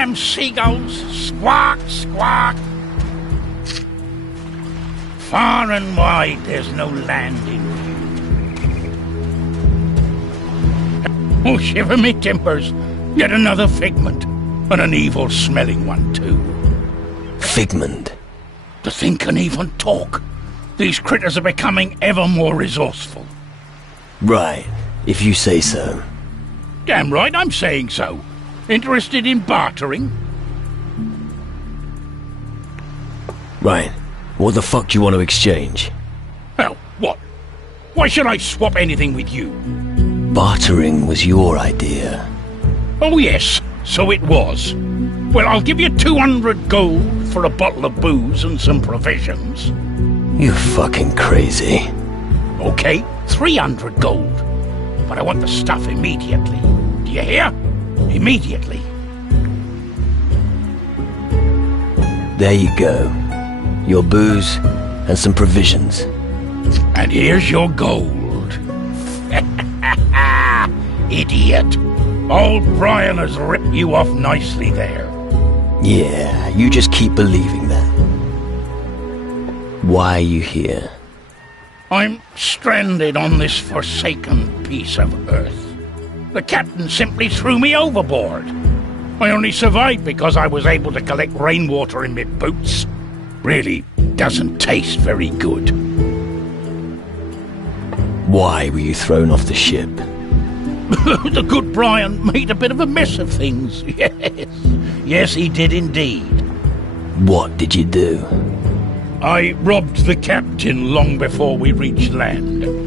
damn seagulls, squawk, squawk. Far and wide, there's no land in view. Oh, shiver me timbers. Yet another figment, and an evil-smelling one, too. Figment? To think and even talk. These critters are becoming ever more resourceful. Right, if you say so. Damn right I'm saying so. Interested in bartering? Right. What the fuck do you want to exchange? Hell, what? Why should I swap anything with you? Bartering was your idea. Oh yes, so it was. Well, I'll give you 200 gold for a bottle of booze and some provisions. You're fucking crazy. Okay, 300 gold. But I want the stuff immediately. Do you hear? Immediately. There you go. Your booze and some provisions. And here's your gold. Idiot. Old Brian has ripped you off nicely there. Yeah, you just keep believing that. Why are you here? I'm stranded on this forsaken piece of earth. The captain simply threw me overboard. I only survived because I was able to collect rainwater in my boots. Really doesn't taste very good. Why were you thrown off the ship? The good Brian made a bit of a mess of things. Yes. Yes, he did indeed. What did you do? I robbed the captain long before we reached land.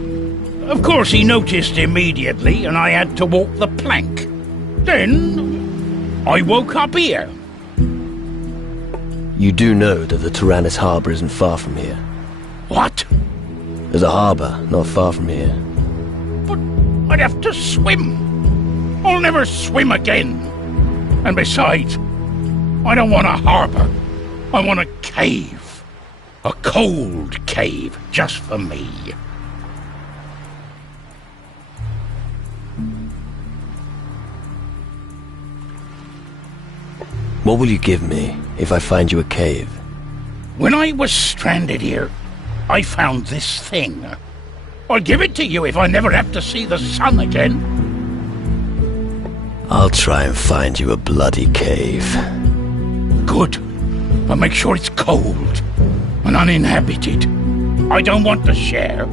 Of course, he noticed immediately, and I had to walk the plank. Then, I woke up here. You do know that the Tyrannus Harbour isn't far from here. What? There's a harbour not far from here. But I'd have to swim. I'll never swim again. And besides, I don't want a harbour. I want a cave. A cold cave, just for me. What will you give me if I find you a cave? When I was stranded here, I found this thing. I'll give it to you if I never have to see the sun again. I'll try and find you a bloody cave. Good. But make sure it's cold and uninhabited. I don't want to share.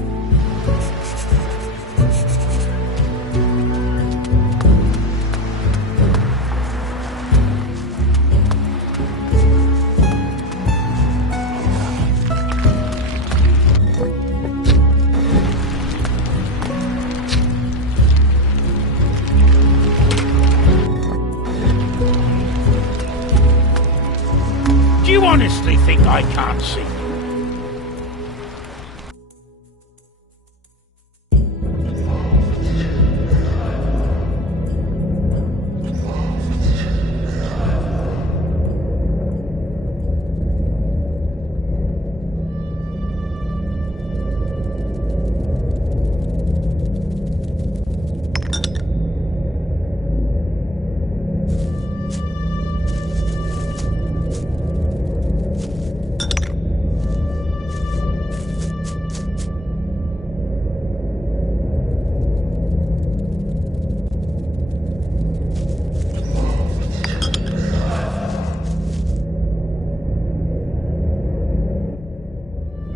Do you honestly think I can't see you?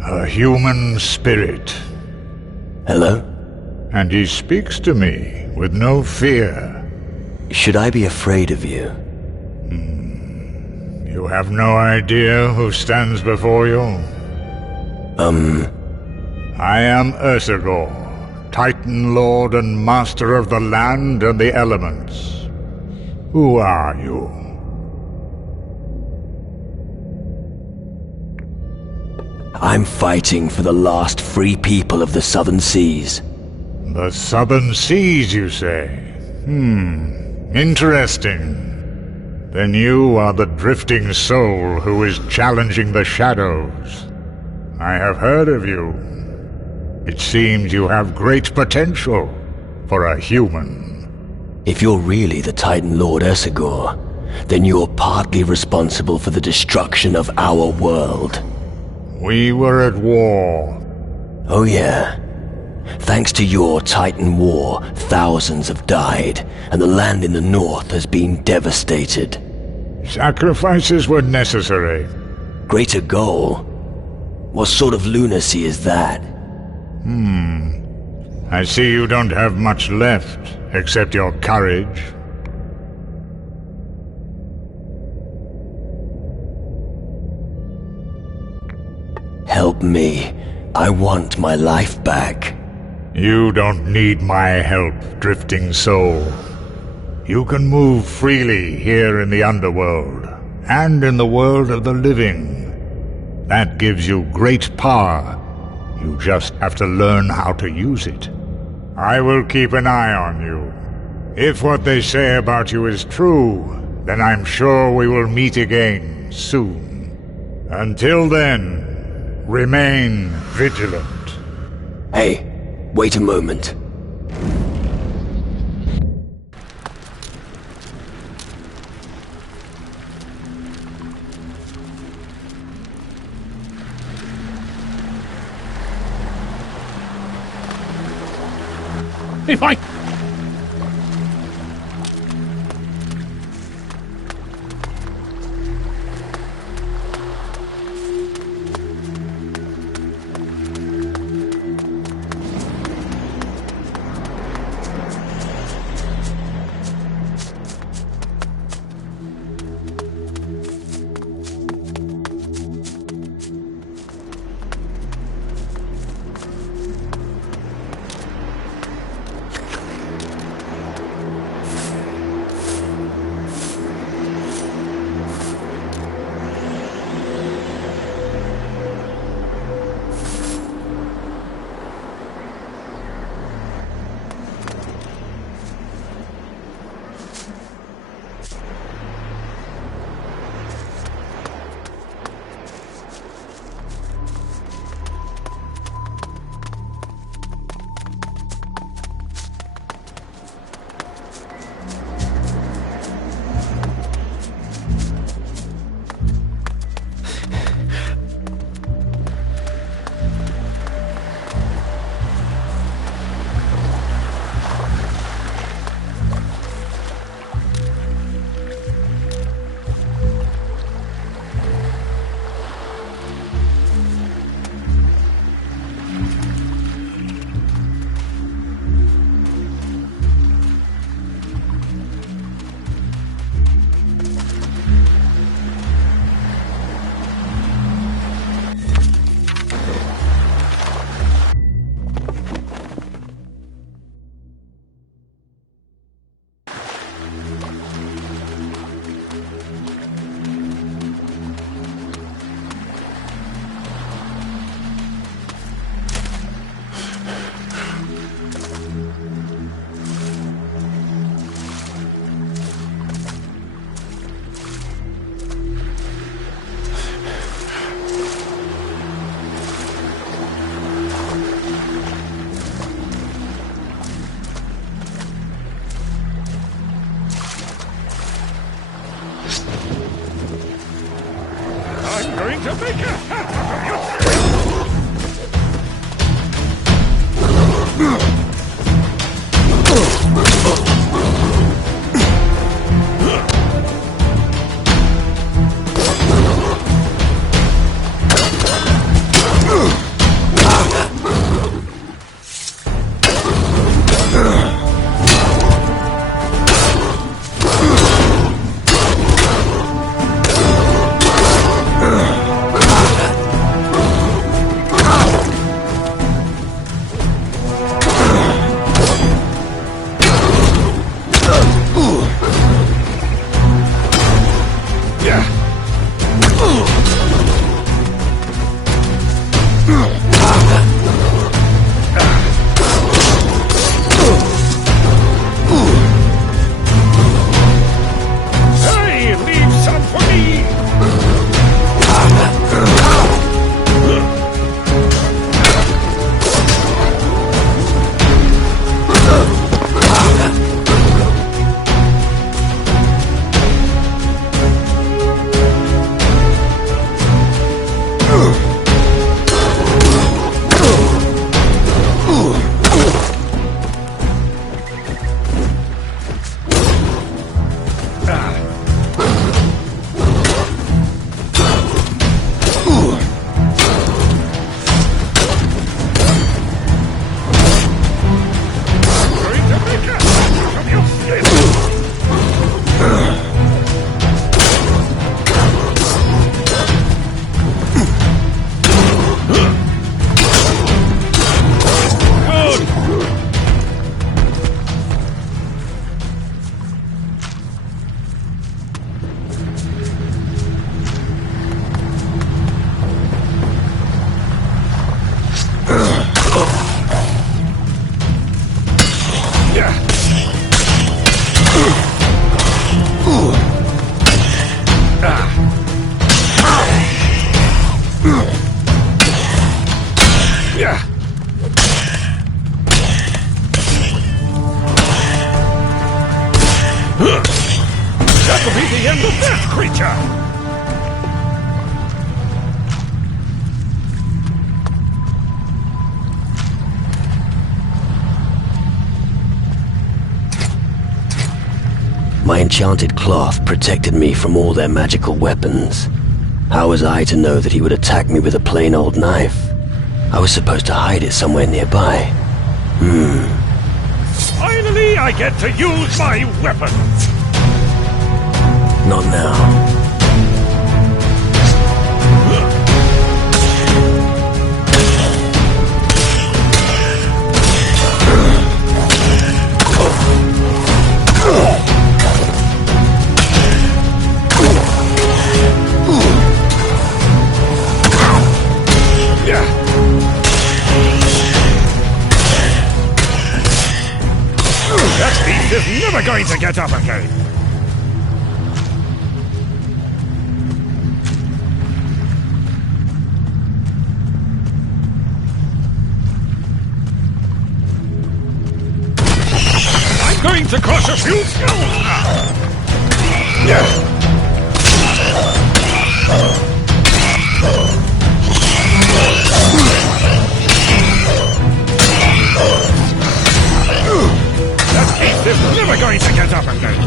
A human spirit. Hello? And he speaks to me with no fear. Should I be afraid of you? You have no idea who stands before you? I am Ursagor, Titan Lord and Master of the land and the elements. Who are you? I'm fighting for the last free people of the Southern Seas. The Southern Seas, you say? Interesting. Then you are the drifting soul who is challenging the shadows. I have heard of you. It seems you have great potential for a human. If you're really the Titan Lord Ursagor, then you're partly responsible for the destruction of our world. We were at war. Oh yeah. Thanks to your Titan war, thousands have died, and the land in the north has been devastated. Sacrifices were necessary. Greater goal? What sort of lunacy is that? I see you don't have much left, except your courage. Help me. I want my life back. You don't need my help, Drifting Soul. You can move freely here in the underworld, and in the world of the living. That gives you great power. You just have to learn how to use it. I will keep an eye on you. If what they say about you is true, then I'm sure we will meet again soon. Until then, remain vigilant. Hey, wait a moment. If I... I'm going to make a hat of you! enchanted cloth protected me from all their magical weapons. How was I to know that he would attack me with a plain old knife? I was supposed to hide it somewhere nearby. Finally, I get to use my weapon! Not now. That beast is never going to get up again! I'm going to crush a few skulls now! That beast is never going to get up again!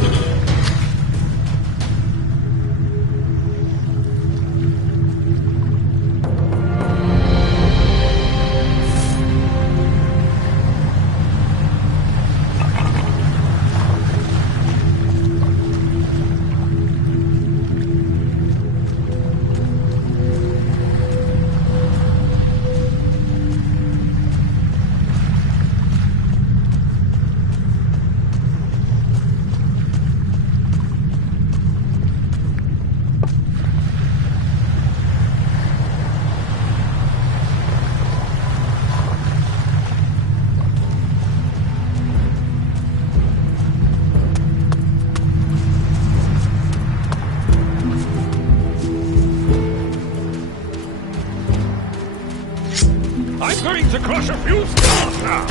I'm going to crush a few skulls now!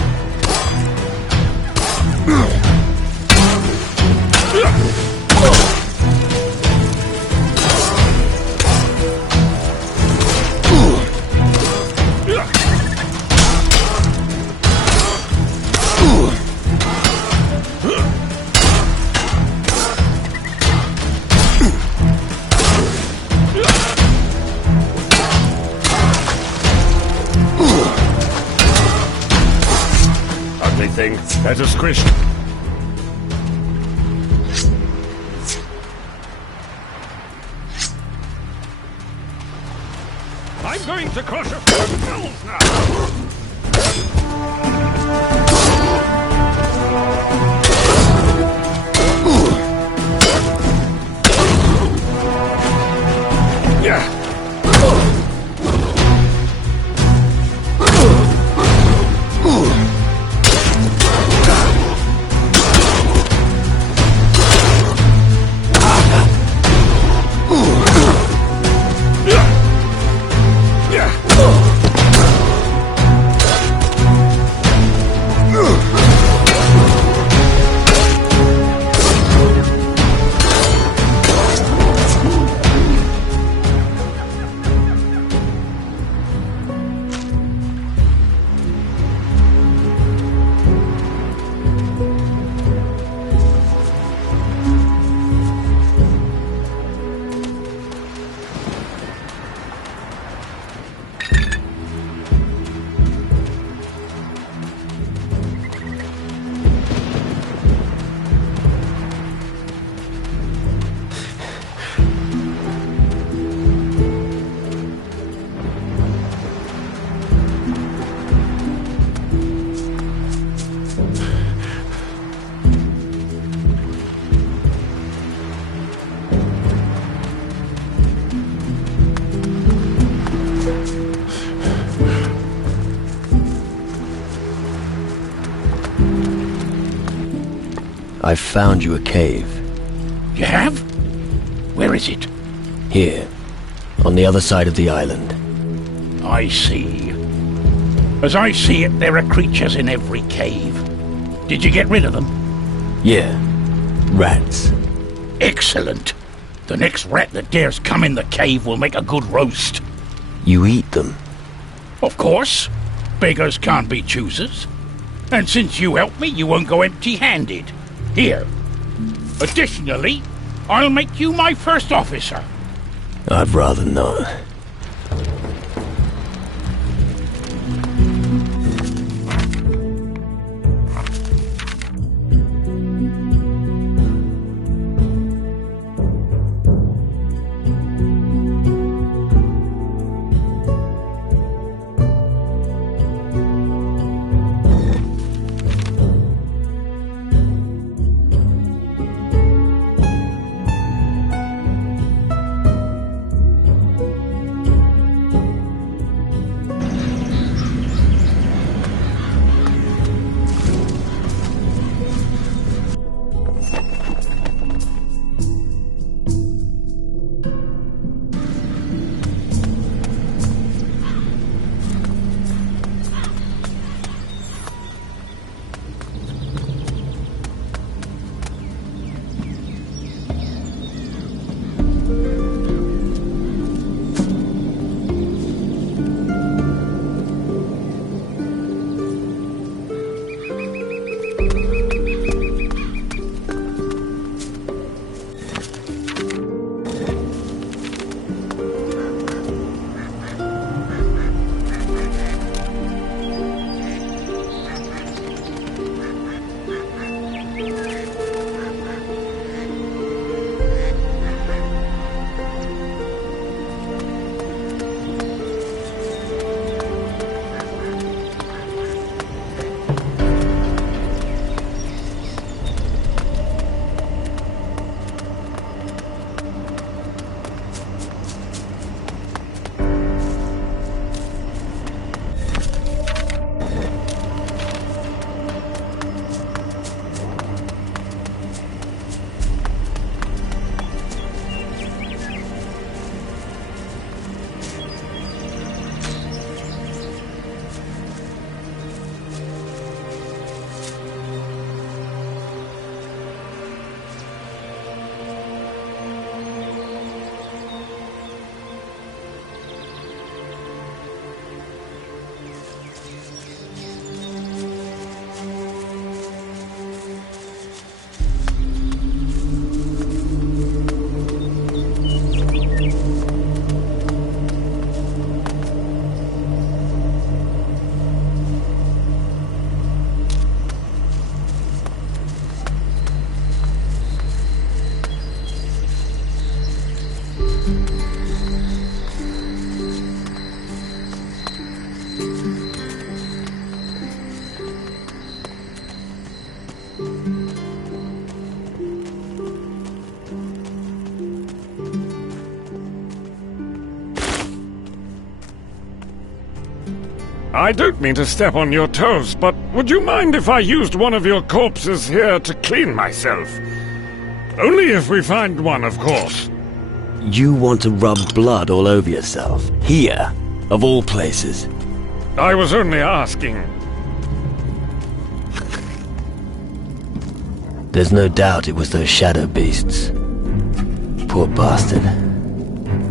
Better squish. I'm going to crush a few skulls now! I've found you a cave. You have? Where is it? Here, on the other side of the island. I see. As I see it, there are creatures in every cave. Did you get rid of them? Yeah, rats. Excellent. The next rat that dares come in the cave will make a good roast. You eat them? Of course. Beggars can't be choosers. And since you helped me, you won't go empty-handed. Here. Additionally, I'll make you my first officer. I'd rather not. I don't mean to step on your toes, but would you mind if I used one of your corpses here to clean myself? Only if we find one, of course. You want to rub blood all over yourself? Here, of all places. I was only asking. There's no doubt it was those shadow beasts. Poor bastard.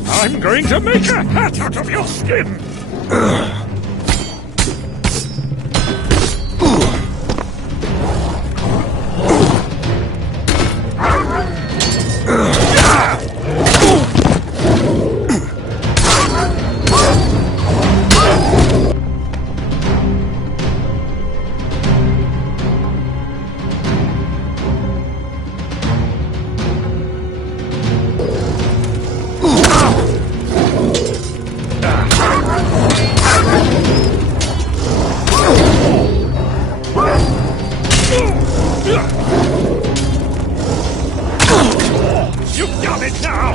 I'm going to make a hat out of your skin! You've done it now!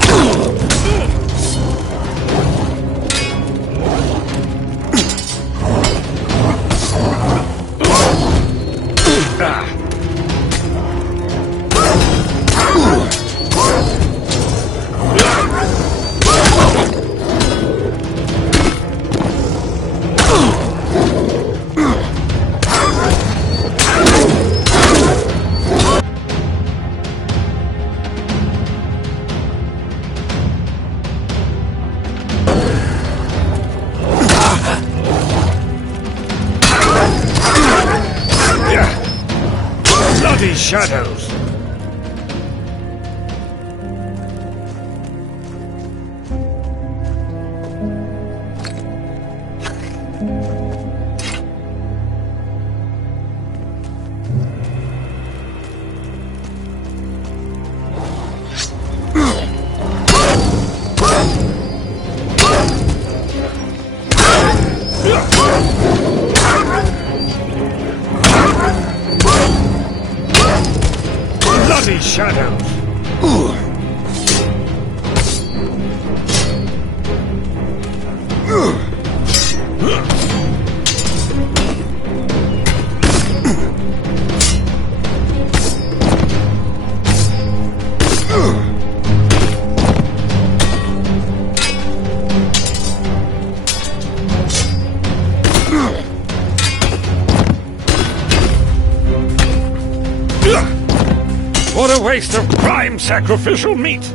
Bloody shadows! shadows. What a waste of prime sacrificial meat!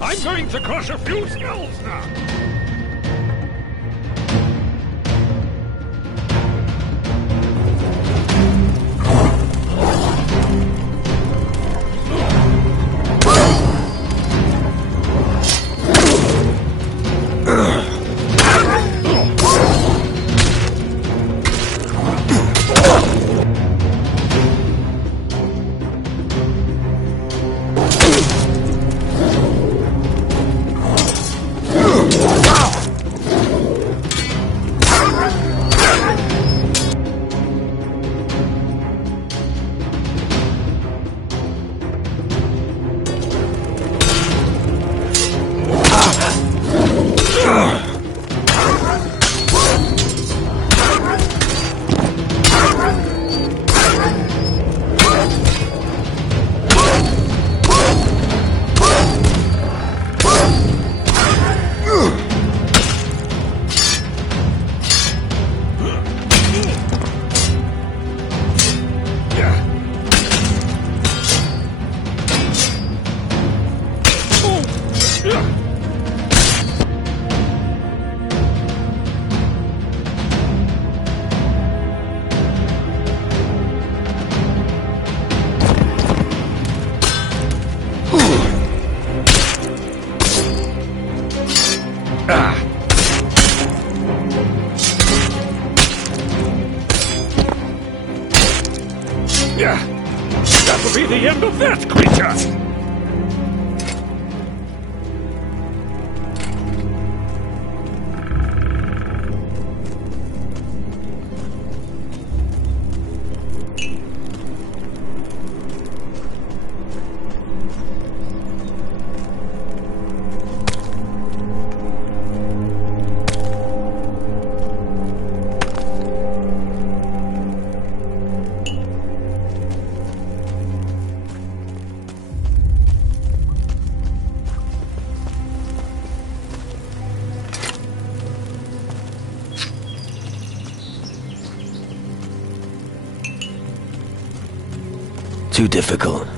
I'm going to crush a few skulls now! That'll be the end of that creature! Too difficult.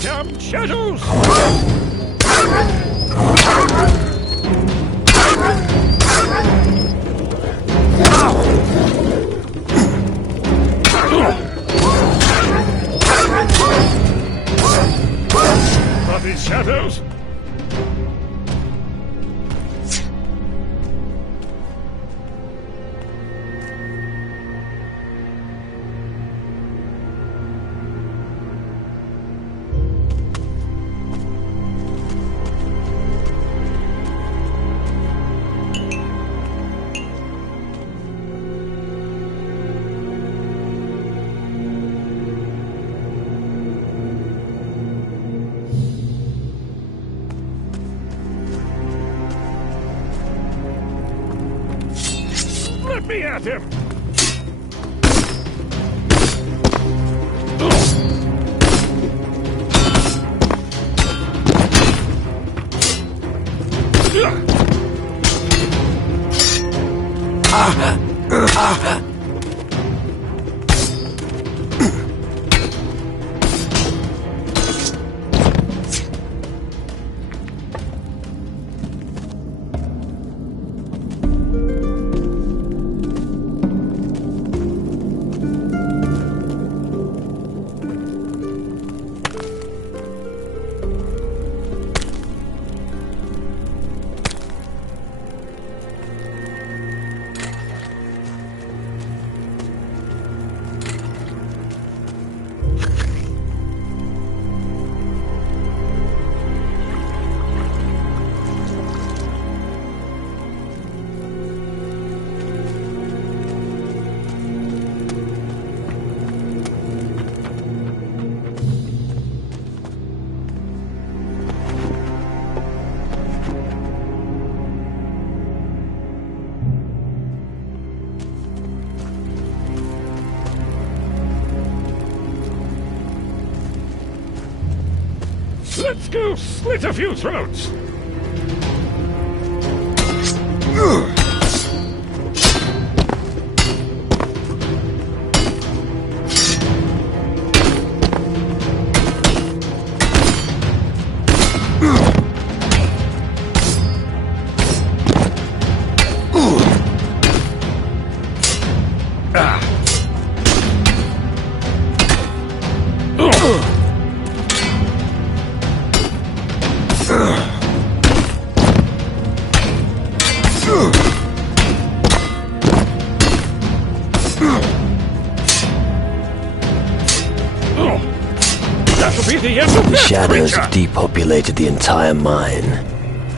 Damn shadows! Are these shadows? Let me at him! Let's go slit a few throats. That'll be the end of The this shadows creature. have depopulated the entire mine.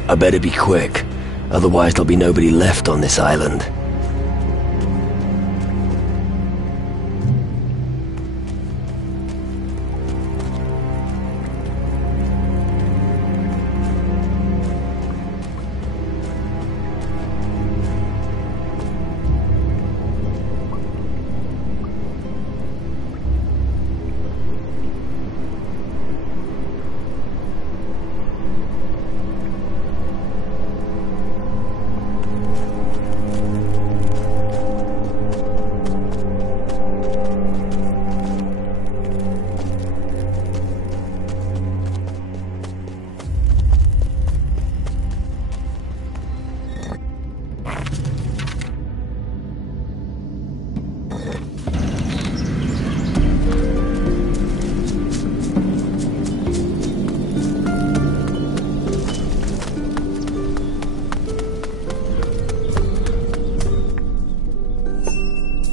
I better be quick, otherwise there'll be nobody left on this island.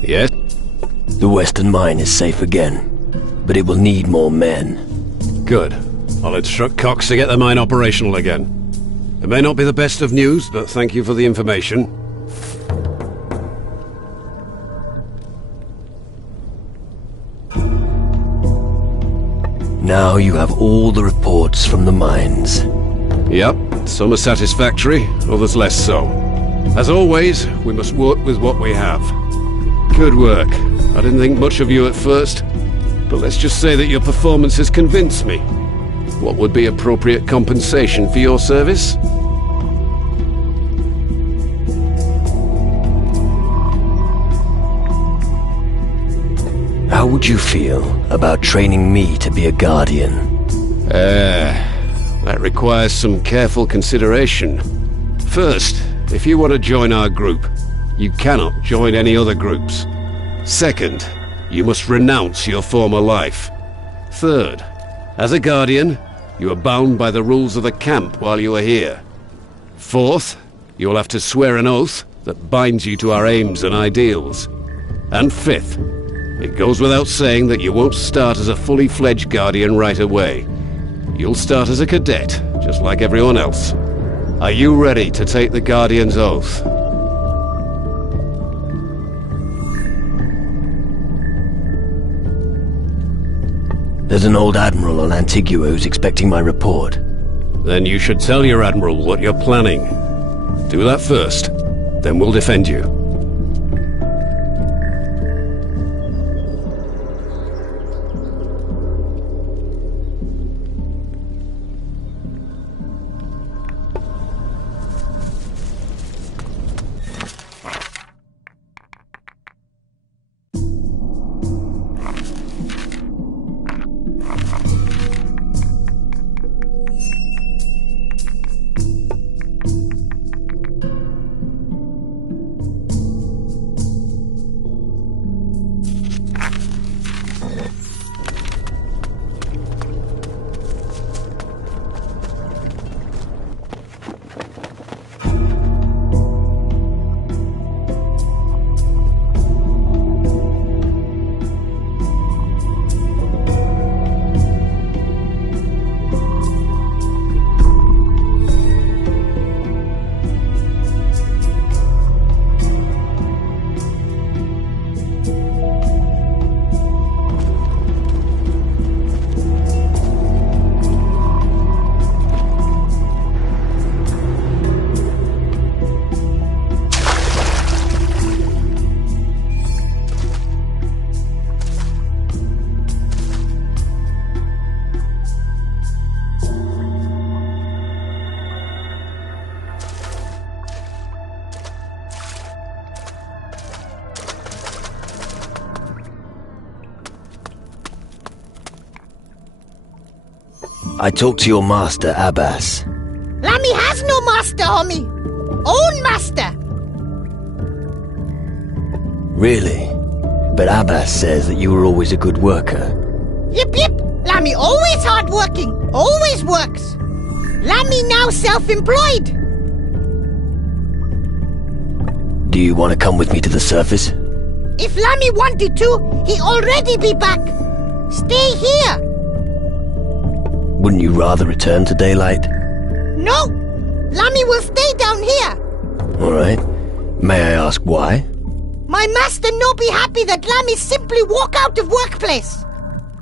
Yes? The Western Mine is safe again, but it will need more men. Good. I'll instruct Cox to get the mine operational again. It may not be the best of news, but thank you for the information. Now you have all the reports from the mines. Yep, some are satisfactory, others less so. As always, we must work with what we have. Good work. I didn't think much of you at first, but let's just say that your performance has convinced me. What would be appropriate compensation for your service? How would you feel about training me to be a Guardian? That requires some careful consideration. First, if you want to join our group, you cannot join any other groups. Second, you must renounce your former life. Third, as a Guardian, you are bound by the rules of the camp while you are here. Fourth, you will have to swear an oath that binds you to our aims and ideals. And fifth, it goes without saying that you won't start as a fully fledged Guardian right away. You'll start as a cadet, just like everyone else. Are you ready to take the Guardian's oath? There's an old admiral on Antigua who's expecting my report. Then you should tell your admiral what you're planning. Do that first, then we'll defend you. I talked to your master, Abbas. Lammy has no master, homie. Own master. Really? But Abbas says that you were always a good worker. Yip yip. Lammy always hardworking. Always works. Lammy now self-employed. Do you want to come with me to the surface? If Lammy wanted to, he already be back. Stay here. Wouldn't you rather return to daylight? No. Lammy will stay down here. Alright. May I ask why? My master no be happy that Lammy simply walk out of workplace.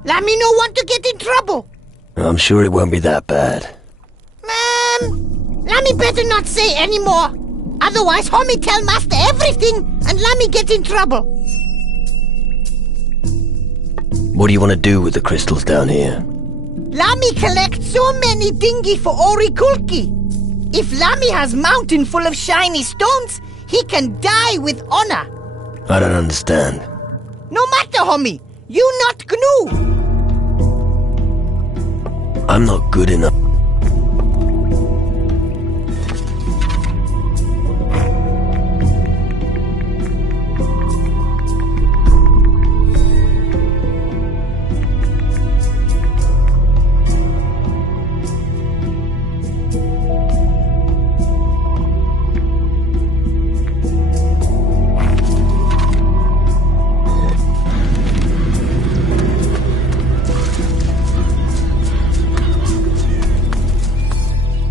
Lammy no want to get in trouble. I'm sure it won't be that bad. Lammy better not say any more. Otherwise, homie tell master everything and Lammy get in trouble. What do you want to do with the crystals down here? Lammy collect so many dingy for Orikulki. If Lammy has mountain full of shiny stones, he can die with honor. I don't understand. No matter, homie. You not GNU. I'm not good enough.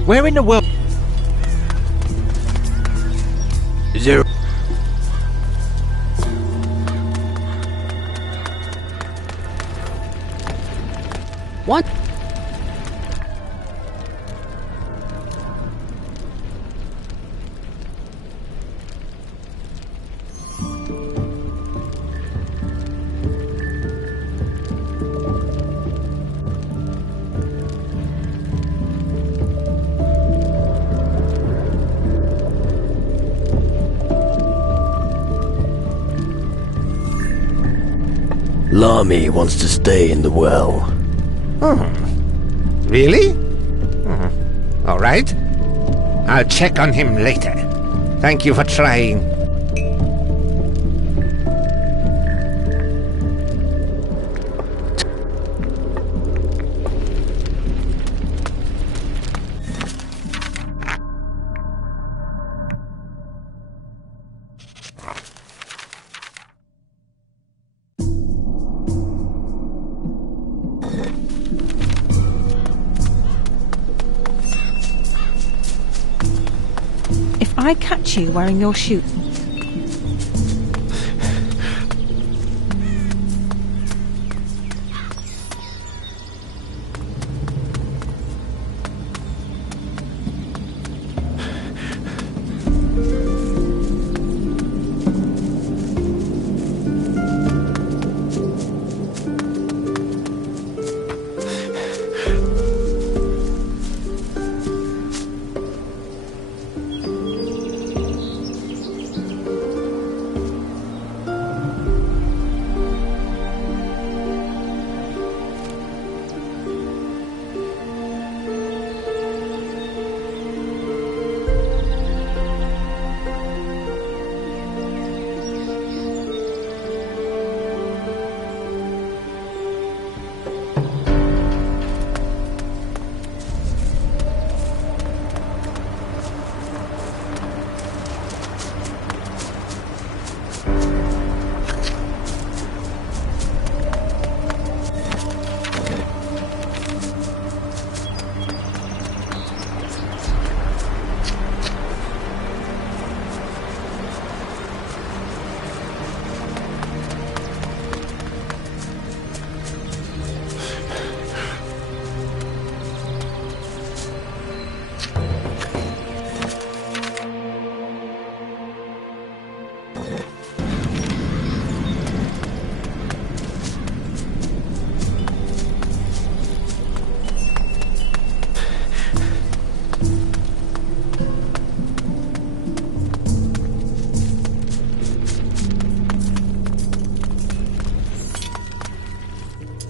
Where in the world? Zero. What? Lamy wants to stay in the well. Really? All right. I'll check on him later. Thank you for trying. If I catch you wearing your shoes...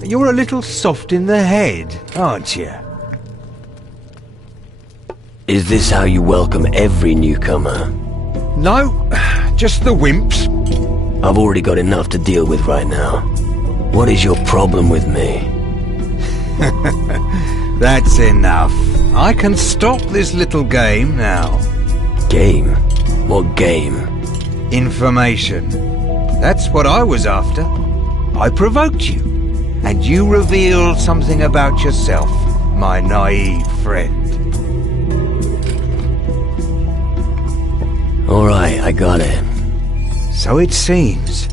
You're a little soft in the head, aren't you? Is this how you welcome every newcomer? No, just the wimps. I've already got enough to deal with right now. What is your problem with me? That's enough. I can stop this little game now. Game? What game? Information. That's what I was after. I provoked you, and you revealed something about yourself, my naive friend. Alright, I got it. So it seems.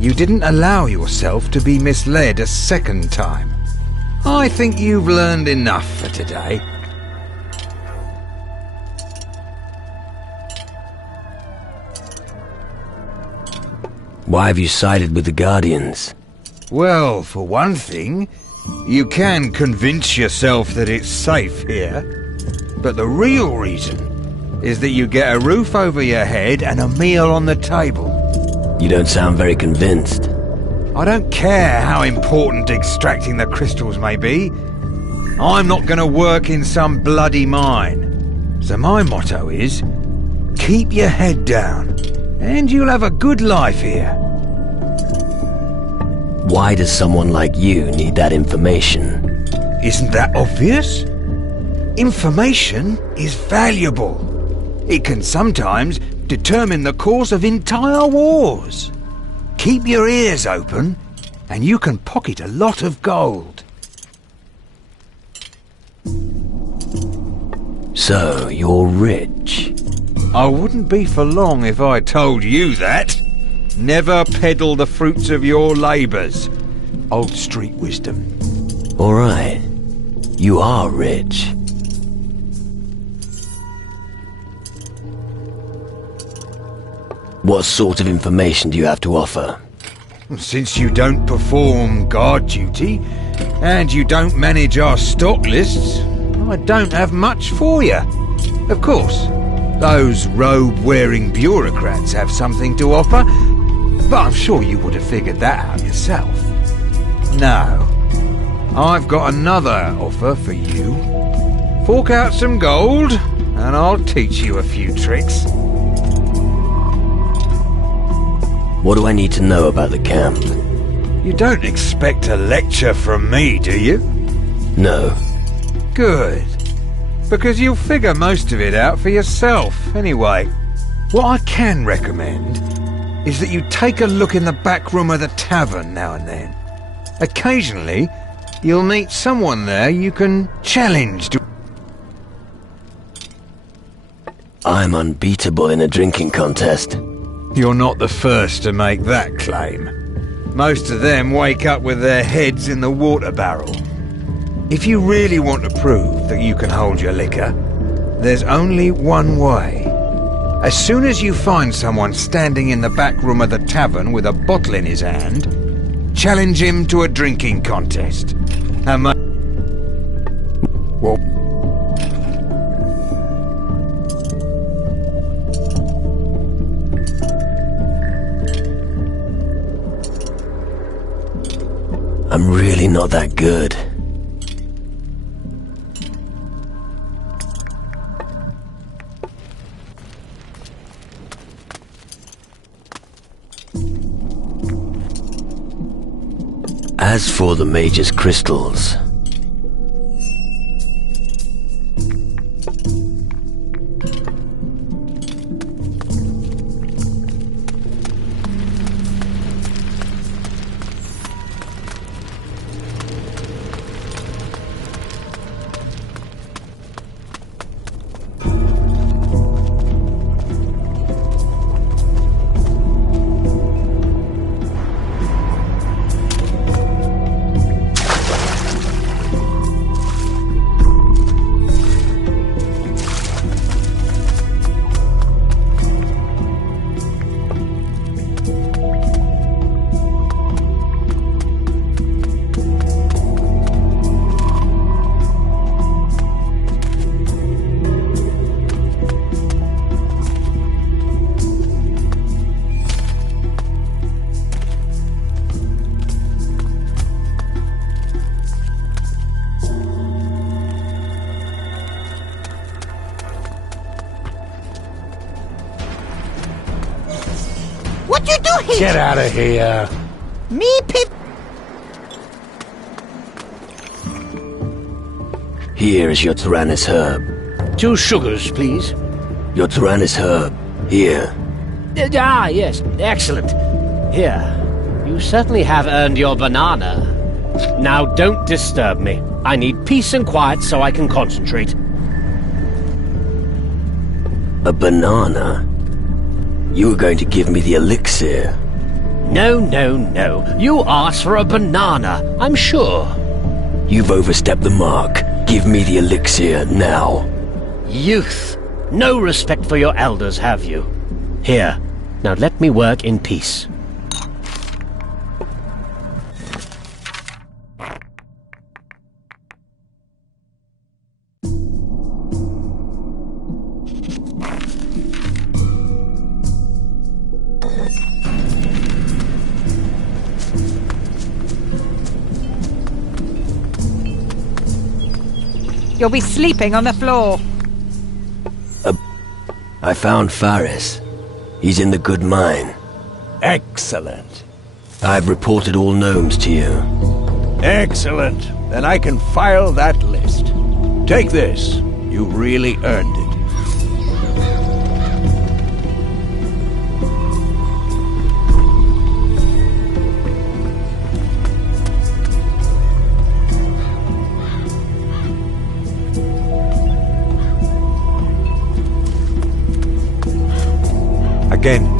You didn't allow yourself to be misled a second time. I think you've learned enough for today. Why have you sided with the Guardians? Well, for one thing, you can convince yourself that it's safe here. But the real reason is that you get a roof over your head and a meal on the table. You don't sound very convinced. I don't care how important extracting the crystals may be. I'm not going to work in some bloody mine. So my motto is, keep your head down, and you'll have a good life here. Why does someone like you need that information? Isn't that obvious? Information is valuable. It can sometimes determine the course of entire wars. Keep your ears open, and you can pocket a lot of gold. So, you're rich? I wouldn't be for long if I told you that. Never peddle the fruits of your labours. Old street wisdom. Alright. You are rich. What sort of information do you have to offer? Since you don't perform guard duty, and you don't manage our stock lists, I don't have much for you. Of course, those robe-wearing bureaucrats have something to offer, but I'm sure you would have figured that out yourself. No, I've got another offer for you. Fork out some gold, and I'll teach you a few tricks. What do I need to know about the camp? You don't expect a lecture from me, do you? No. Good. Because you'll figure most of it out for yourself, anyway. What I can recommend is that you take a look in the back room of the tavern now and then. Occasionally, you'll meet someone there you can challenge to... I'm unbeatable in a drinking contest. You're not the first to make that claim. Most of them wake up with their heads in the water barrel. If you really want to prove that you can hold your liquor, there's only one way. As soon as you find someone standing in the back room of the tavern with a bottle in his hand, challenge him to a drinking contest. Well, I'm really not that good. As for the Mage's crystals, Right. Get out of here. Me pip. Here is your Tyrannus herb. 2 sugars, please. Your Tyrannus herb. Here. Yes, excellent. Here, you certainly have earned your banana. Now don't disturb me. I need peace and quiet so I can concentrate. A banana? You were going to give me the elixir. No, no, no. You asked for a banana, I'm sure. You've overstepped the mark. Give me the elixir now. Youth. No respect for your elders, have you? Here, now let me work in peace. You'll be sleeping on the floor. I found Faris. He's in the good mine. Excellent. I've reported all gnomes to you. Excellent. Then I can file that list. Take this. You really earned it. Again.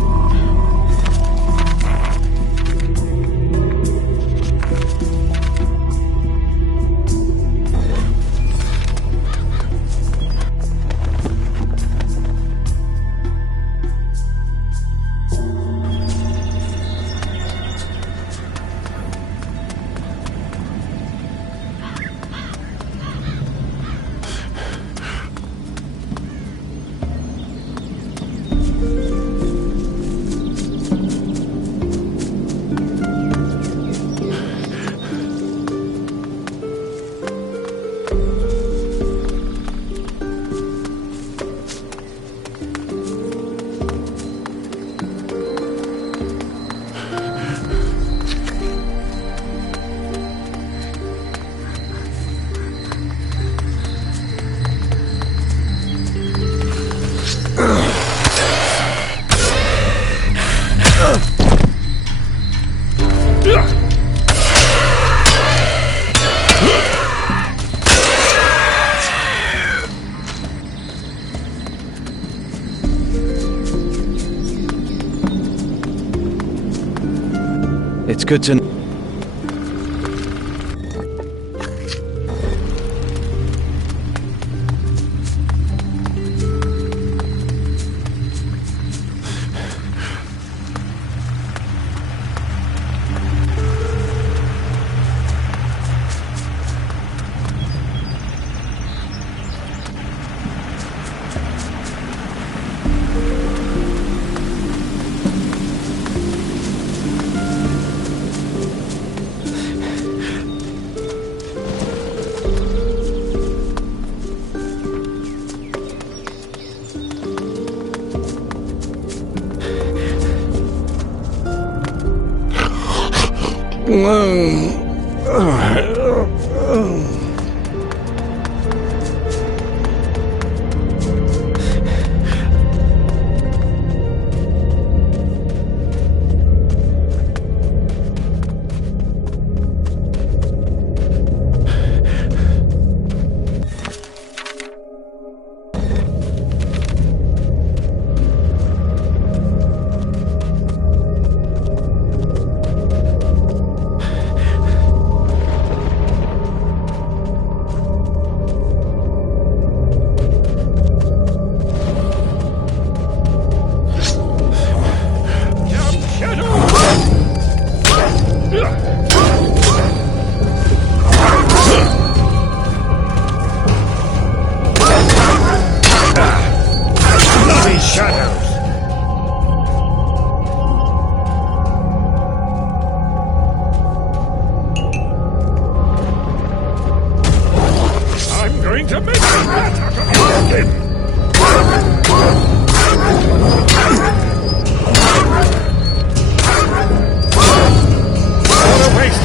It's good to know.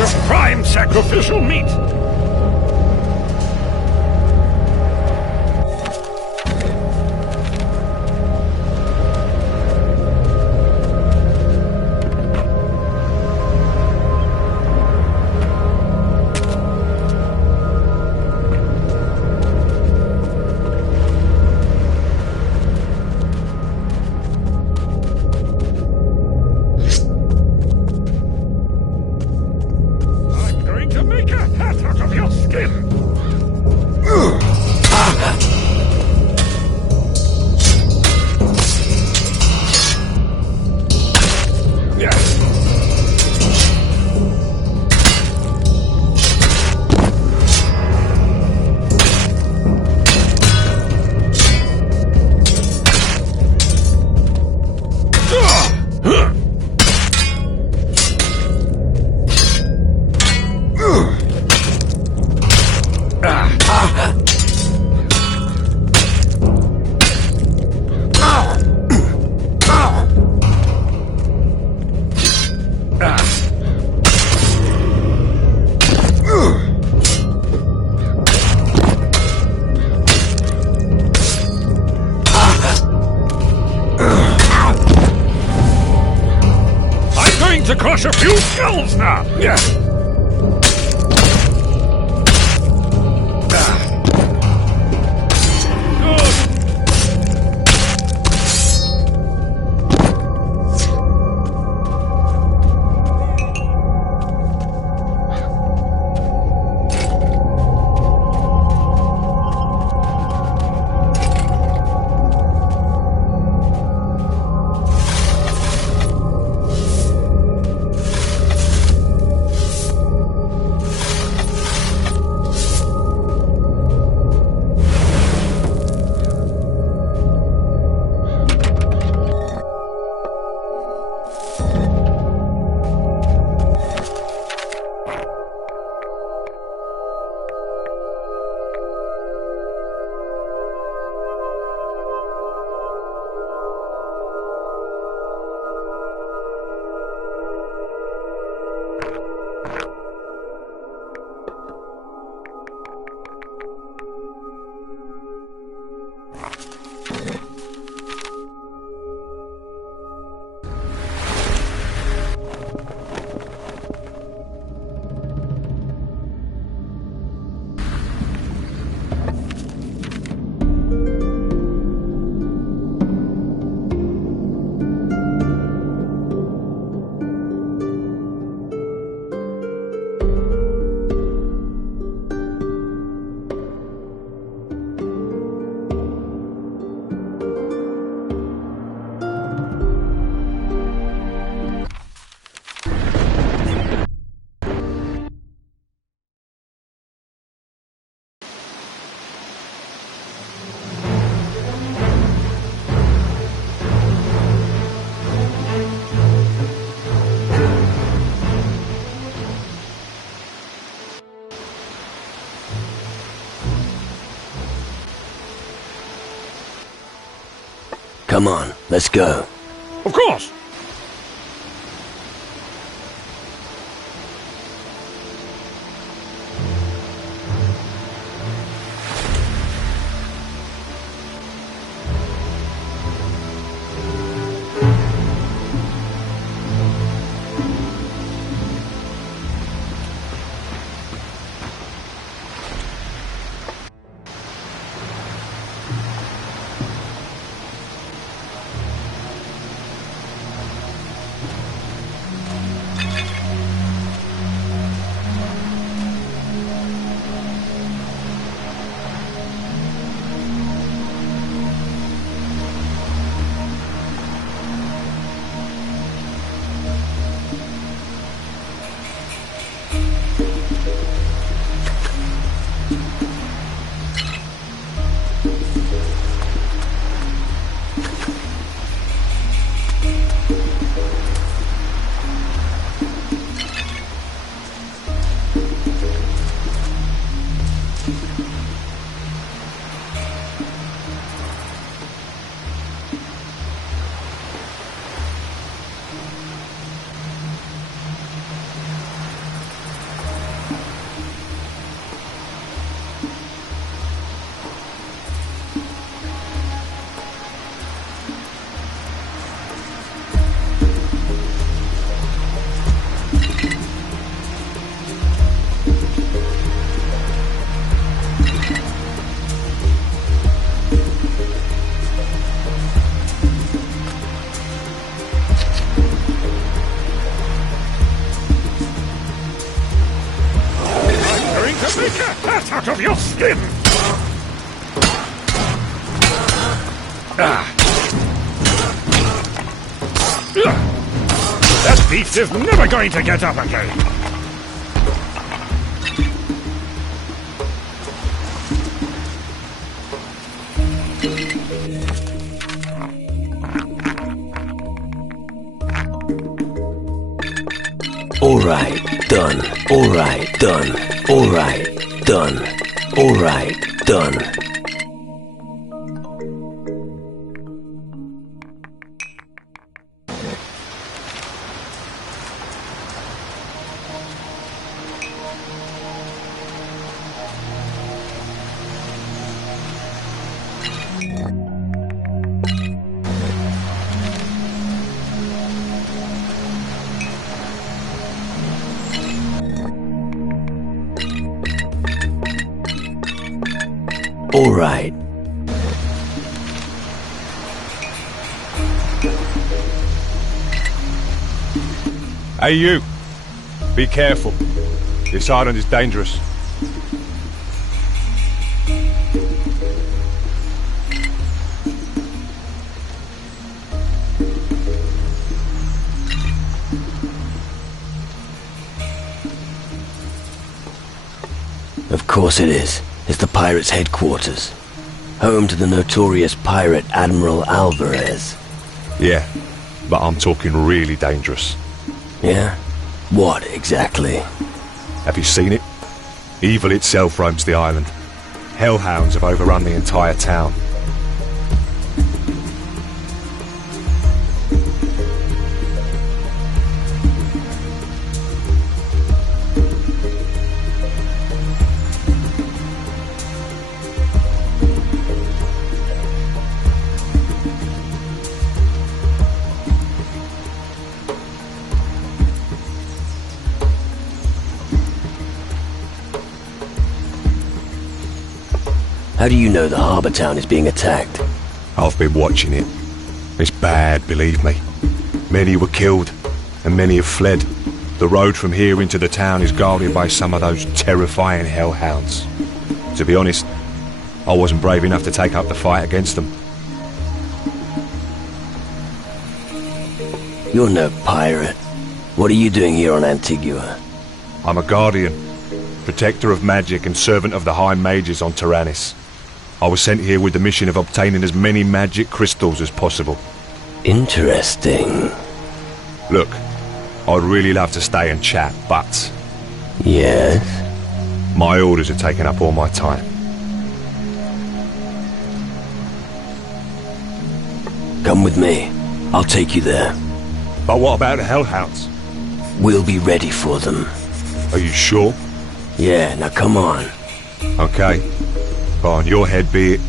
of prime sacrificial meat. To crush a few skulls now! Yeah. Come on, let's go. Of course! Make a hat out of your skin! That beast is never going to get up again! Alright, done. Alright, done. Alright, done. Alright, done. Alright. Hey you! Be careful. This island is dangerous. Of course it is. It's the pirates' headquarters. Home to the notorious pirate Admiral Alvarez. Yeah, but I'm talking really dangerous. Yeah? What exactly? Have you seen it? Evil itself roams the island. Hellhounds have overrun the entire town. How do you know the harbour town is being attacked? I've been watching it. It's bad, believe me. Many were killed, and many have fled. The road from here into the town is guarded by some of those terrifying hellhounds. To be honest, I wasn't brave enough to take up the fight against them. You're no pirate. What are you doing here on Antigua? I'm a guardian, protector of magic and servant of the High Mages on Tyrannus. I was sent here with the mission of obtaining as many magic crystals as possible. Interesting. Look, I'd really love to stay and chat, but... Yes? My orders are taking up all my time. Come with me. I'll take you there. But what about the hellhounds? We'll be ready for them. Are you sure? Yeah, now come on. Okay. On your head be it.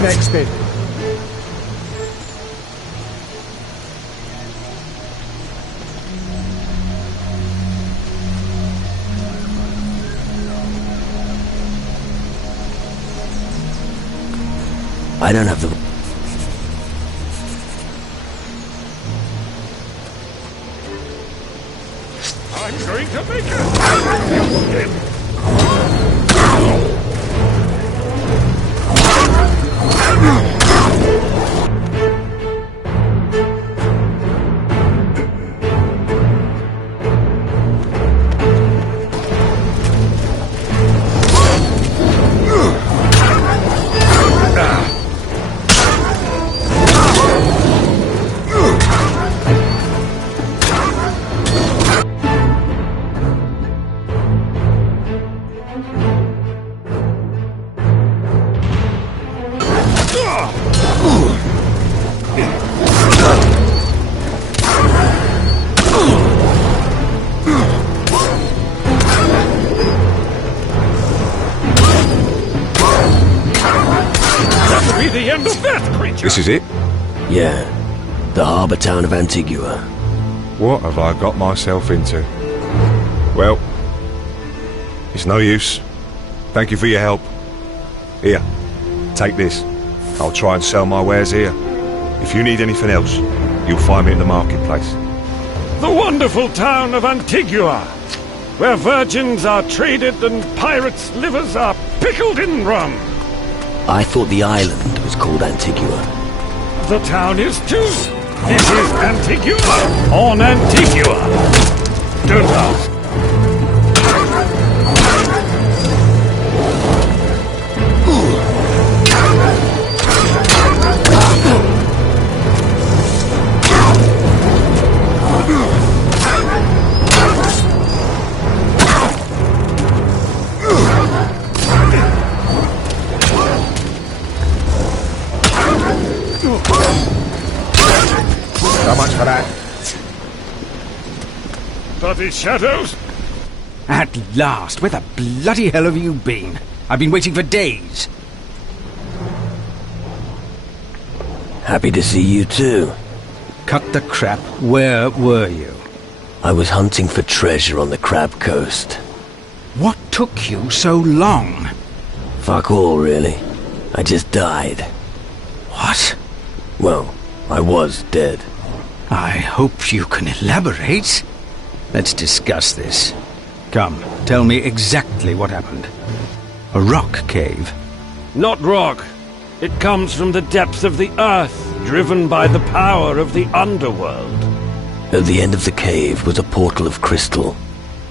Next then. I don't have the... I'm going to make it! This is it? Yeah, the harbour town of Antigua. What have I got myself into? Well, it's no use. Thank you for your help. Here, take this. I'll try and sell my wares here. If you need anything else, you'll find me at the marketplace. The wonderful town of Antigua, where virgins are traded and pirates' livers are pickled in rum. I thought the island was called Antigua. The town is too. This is Antigua on Antigua. Don't ask. How much for that? 30 shadows? At last! Where the bloody hell have you been? I've been waiting for days. Happy to see you too. Cut the crap. Where were you? I was hunting for treasure on the Crab Coast. What took you so long? Fuck all, really. I just died. What? Well, I was dead. I hope you can elaborate. Let's discuss this. Come, tell me exactly what happened. A rock cave? Not rock. It comes from the depths of the earth, driven by the power of the underworld. At the end of the cave was a portal of crystal.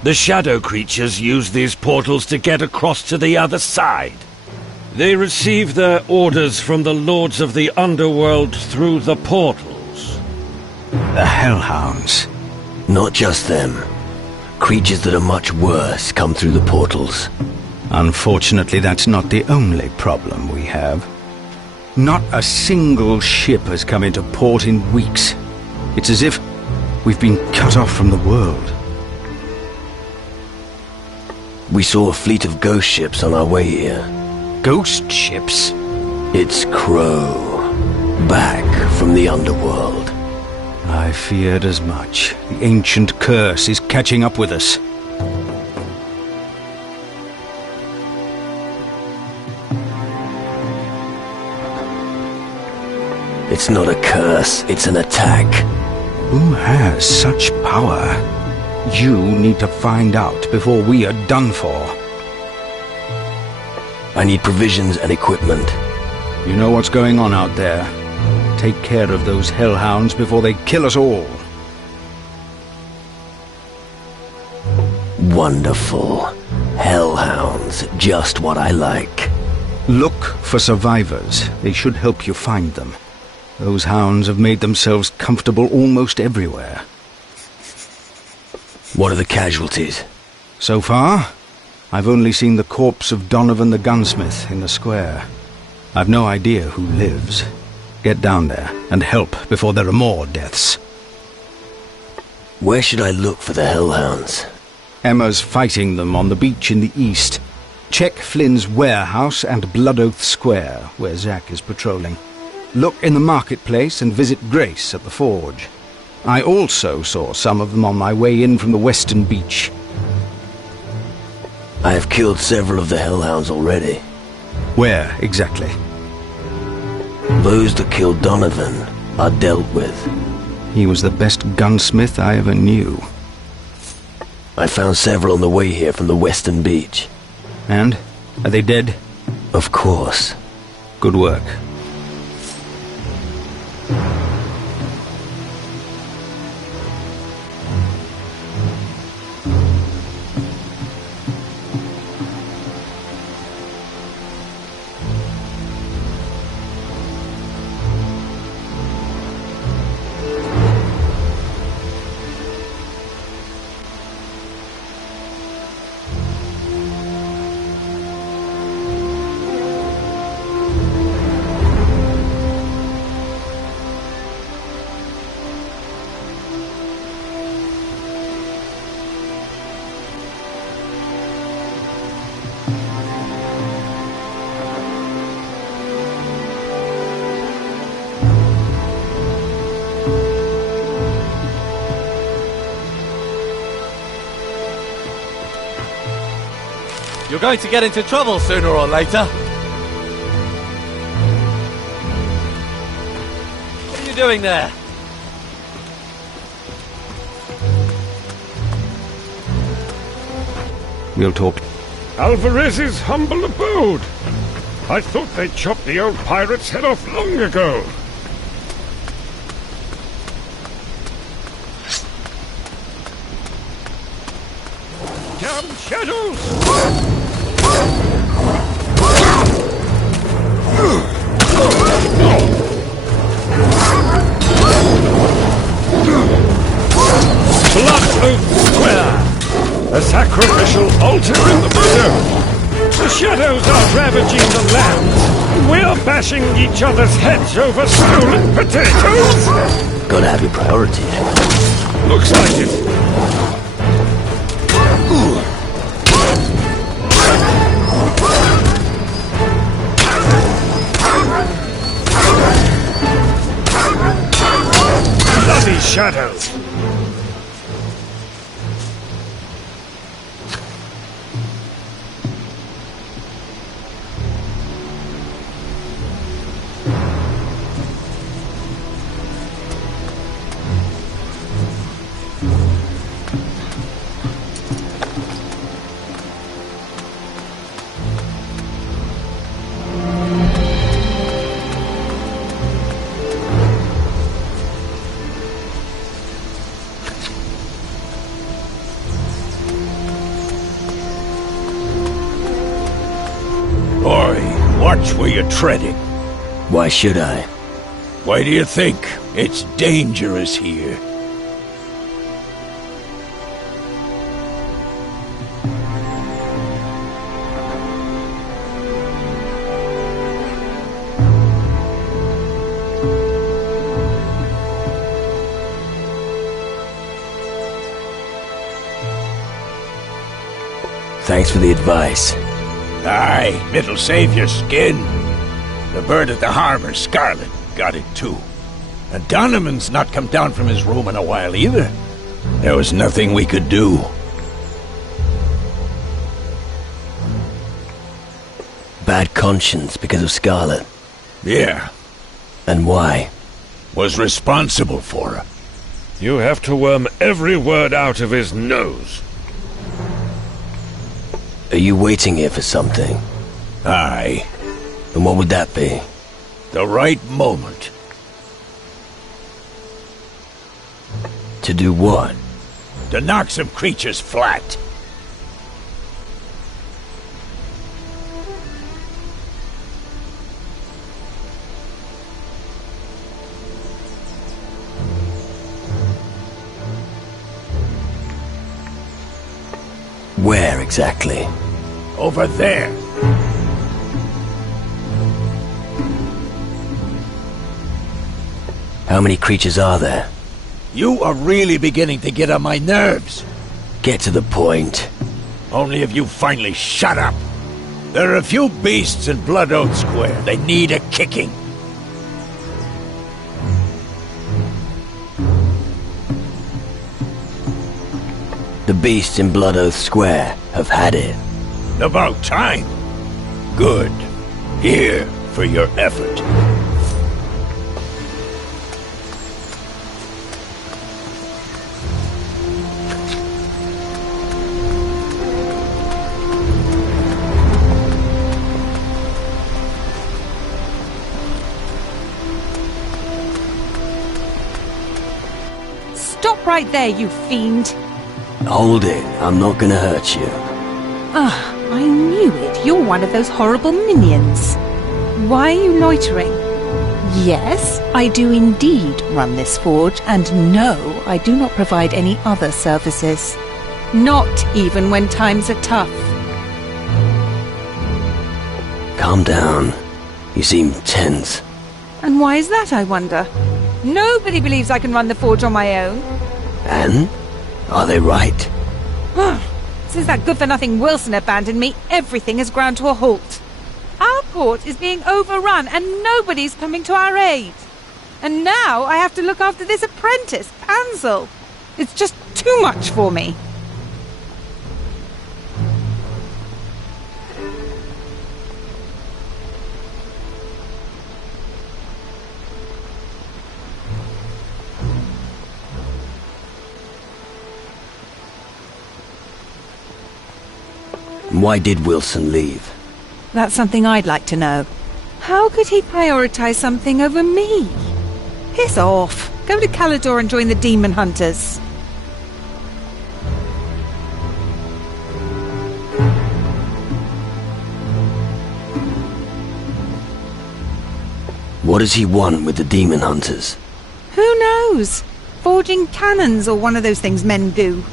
The shadow creatures use these portals to get across to the other side. They receive their orders from the lords of the underworld through the portals. The Hellhounds. Not just them. Creatures that are much worse come through the portals. Unfortunately, that's not the only problem we have. Not a single ship has come into port in weeks. It's as if we've been cut off from the world. We saw a fleet of ghost ships on our way here. Ghost ships? It's Crow. Back from the underworld. I feared as much. The ancient curse is catching up with us. It's not a curse, it's an attack. Who has such power? You need to find out before we are done for. I need provisions and equipment. You know what's going on out there. Take care of those hellhounds before they kill us all. Wonderful. Hellhounds, just what I like. Look for survivors. They should help you find them. Those hounds have made themselves comfortable almost everywhere. What are the casualties? So far, I've only seen the corpse of Donovan the gunsmith in the square. I've no idea who lives. Get down there and help before there are more deaths. Where should I look for the hellhounds? Emma's fighting them on the beach in the east. Check Flynn's warehouse and Blood Oath Square, where Zack is patrolling. Look in the marketplace and visit Grace at the forge. I also saw some of them on my way in from the western beach. I have killed several of the hellhounds already. Where exactly? Those that killed Donovan are dealt with. He was the best gunsmith I ever knew. I found several on the way here from the western beach. And? Are they dead? Of course. Good work. You're going to get into trouble sooner or later. What are you doing there? We'll talk. Alvarez's humble abode. I thought they chopped the old pirate's head off long ago. Damn shadows! Blood Oath Square! A sacrificial altar in the meadow! The shadows are ravaging the land! We're bashing each other's heads over stolen potatoes! Gotta have your priorities. Looks like it. Bloody shadows! Watch where you're treading. Why should I? Why do you think? It's dangerous here. Thanks for the advice. Aye, it'll save your skin. The bird at the harbor, Scarlet, got it too. And Donovan's not come down from his room in a while either. There was nothing we could do. Bad conscience because of Scarlet. Yeah. And why? Was responsible for her. You have to worm every word out of his nose. Are you waiting here for something? Aye. And what would that be? The right moment. To do what? To knock some creatures flat. Where exactly? Over there. How many creatures are there? You are really beginning to get on my nerves. Get to the point. Only if you finally shut up. There are a few beasts in Blood Oath Square. They need a kicking. The beasts in Blood Oath Square have had it. About time. Good. Here for your effort. Stop right there, you fiend! Hold it. I'm not gonna hurt you. Ah, I knew it. You're one of those horrible minions. Why are you loitering? Yes, I do indeed run this forge, and no, I do not provide any other services. Not even when times are tough. Calm down. You seem tense. And why is that, I wonder? Nobody believes I can run the forge on my own. And? Are they right? Since that good-for-nothing Wilson abandoned me, everything has ground to a halt. Our port is being overrun and nobody's coming to our aid. And now I have to look after this apprentice, Ansel. It's just too much for me. Why did Wilson leave? That's something I'd like to know. How could he prioritize something over me? Piss off. Go to Calador and join the Demon Hunters. What does he want with the Demon Hunters? Who knows? Forging cannons or one of those things men do.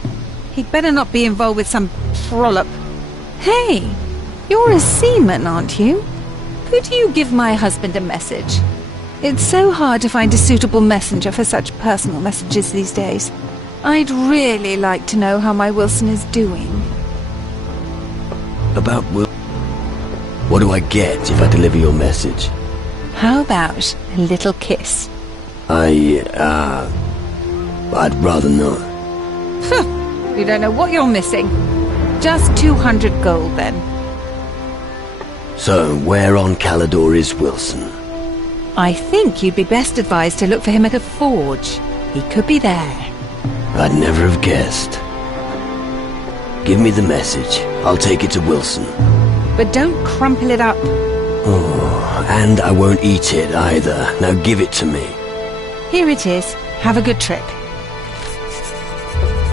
He'd better not be involved with some trollop. Hey, you're a seaman, aren't you? Could you give my husband a message? It's so hard to find a suitable messenger for such personal messages these days. I'd really like to know how my Wilson is doing. About What do I get if I deliver your message? How about a little kiss? I'd rather not. You don't know what you're missing. Just 200 gold, then. So, where on Calador is Wilson? I think you'd be best advised to look for him at a forge. He could be there. I'd never have guessed. Give me the message. I'll take it to Wilson. But don't crumple it up. Oh, and I won't eat it either. Now give it to me. Here it is. Have a good trip.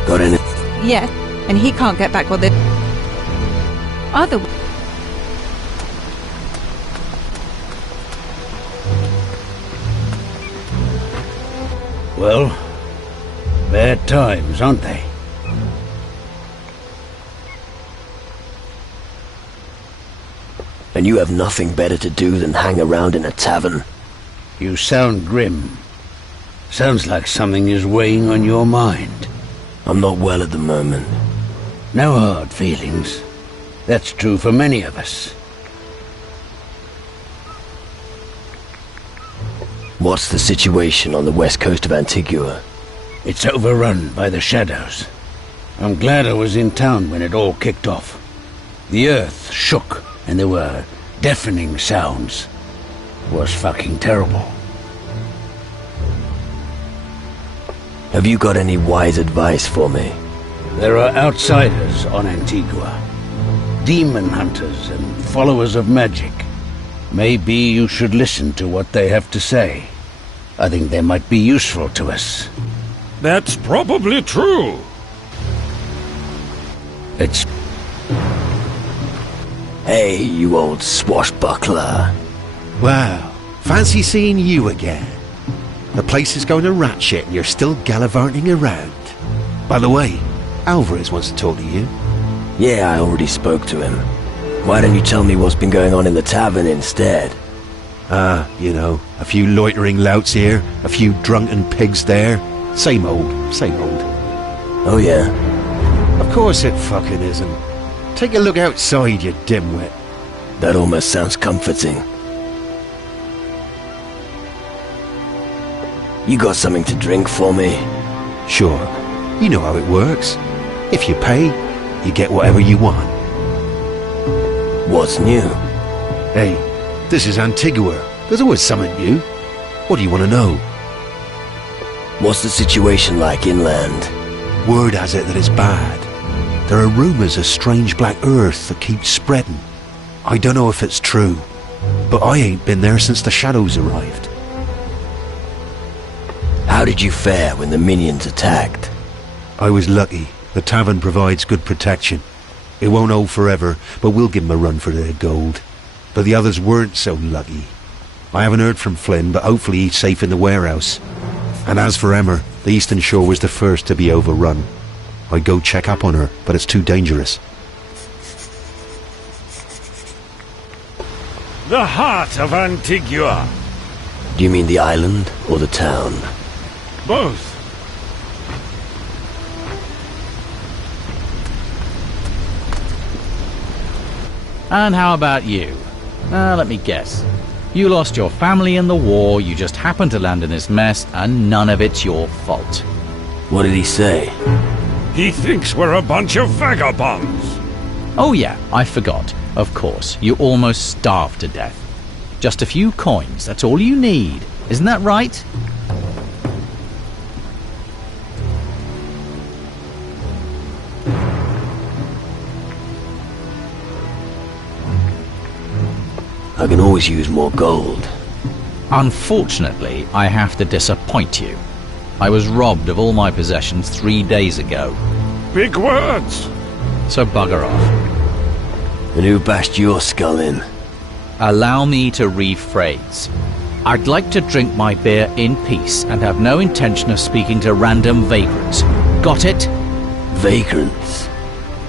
Got any? Yeah, and he can't get back what the other. Well, bad times, aren't they? And you have nothing better to do than hang around in a tavern? You sound grim. Sounds like something is weighing on your mind. I'm not well at the moment. No hard feelings. That's true for many of us. What's the situation on the west coast of Antigua? It's overrun by the shadows. I'm glad I was in town when it all kicked off. The earth shook, and there were deafening sounds. It was fucking terrible. Have you got any wise advice for me? There are outsiders on Antigua. Demon hunters and followers of magic. Maybe you should listen to what they have to say. I think they might be useful to us. That's probably true. It's... Hey, you old swashbuckler. Wow, fancy seeing you again. The place is going to rat shit and you're still gallivanting around. By the way, Alvarez wants to talk to you. Yeah, I already spoke to him. Why don't you tell me what's been going on in the tavern instead? You know, a few loitering louts here, a few drunken pigs there. Same old, same old. Oh yeah? Of course it fucking isn't. Take a look outside, you dimwit. That almost sounds comforting. You got something to drink for me? Sure. You know how it works. If you pay, you get whatever you want. What's new? Hey, this is Antigua. There's always something new. What do you want to know? What's the situation like inland? Word has it that it's bad. There are rumors of strange black earth that keeps spreading. I don't know if it's true, but I ain't been there since the shadows arrived. How did you fare when the minions attacked? I was lucky. The tavern provides good protection. It won't hold forever, but we'll give them a run for their gold. But the others weren't so lucky. I haven't heard from Flynn, but hopefully he's safe in the warehouse. And as for Emmer, the Eastern Shore was the first to be overrun. I'd go check up on her, but it's too dangerous. The heart of Antigua. Do you mean the island or the town? Both. And how about you? Let me guess. You lost your family in the war, you just happened to land in this mess, and none of it's your fault. What did he say? He thinks we're a bunch of vagabonds. Oh yeah, I forgot. Of course, you almost starved to death. Just a few coins, that's all you need. Isn't that right? I can always use more gold. Unfortunately, I have to disappoint you. I was robbed of all my possessions 3 days ago. Big words! So bugger off. And who bashed your skull in? Allow me to rephrase. I'd like to drink my beer in peace and have no intention of speaking to random vagrants. Got it? Vagrants?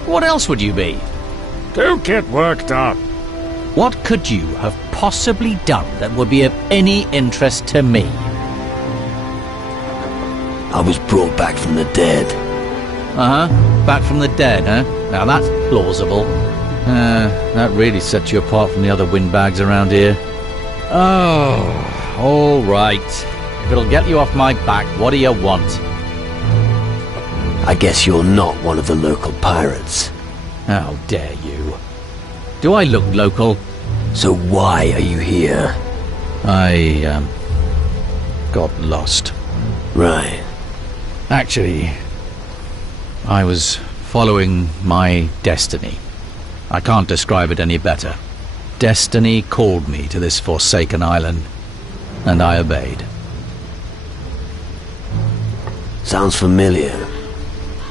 What else would you be? Don't get worked up. What could you have possibly done that would be of any interest to me? I was brought back from the dead. Uh-huh. Back from the dead, huh? Now that's plausible. That really sets you apart from the other windbags around here. Oh, all right. If it'll get you off my back, what do you want? I guess you're not one of the local pirates. How dare you? Do I look local? So why are you here? I, got lost. Right. Actually, I was following my destiny. I can't describe it any better. Destiny called me to this forsaken island, and I obeyed. Sounds familiar.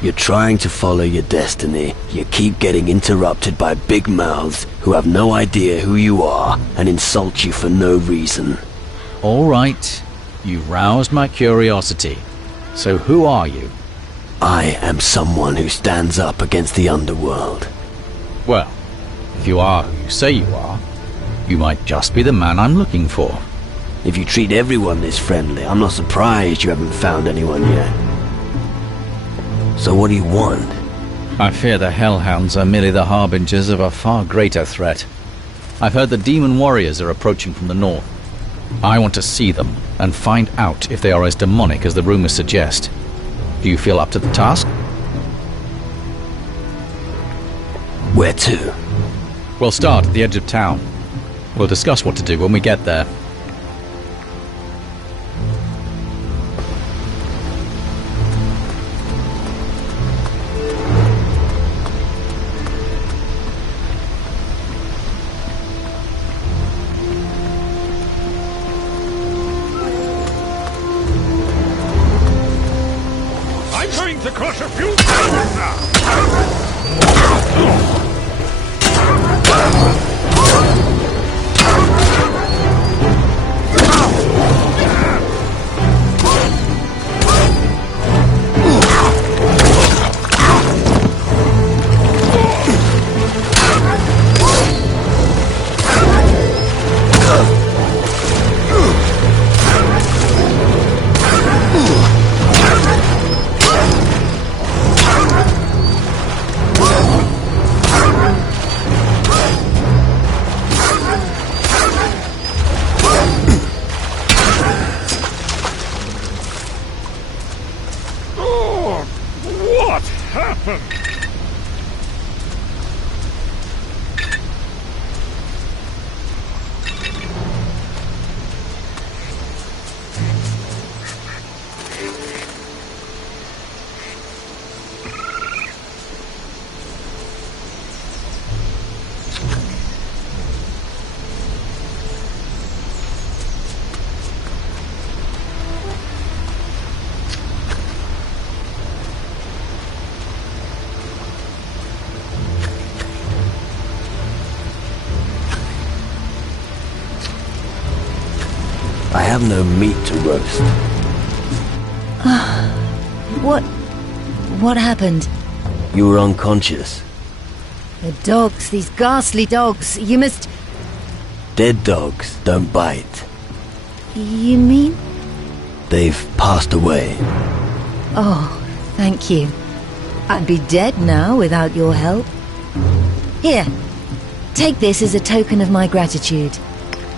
You're trying to follow your destiny. You keep getting interrupted by big mouths who have no idea who you are and insult you for no reason. All right. You roused my curiosity. So who are you? I am someone who stands up against the underworld. Well, if you are who you say you are, you might just be the man I'm looking for. If you treat everyone this friendly, I'm not surprised you haven't found anyone yet. So what do you want? I fear the Hellhounds are merely the harbingers of a far greater threat. I've heard the demon warriors are approaching from the north. I want to see them and find out if they are as demonic as the rumors suggest. Do you feel up to the task? Where to? We'll start at the edge of town. We'll discuss what to do when we get there. I'm going to crush a few things now! What happened? I have no meat to roast. What happened? You were unconscious. The dogs, these ghastly dogs. You must... Dead dogs don't bite. You mean? They've passed away. Oh, thank you. I'd be dead now without your help. Here, take this as a token of my gratitude.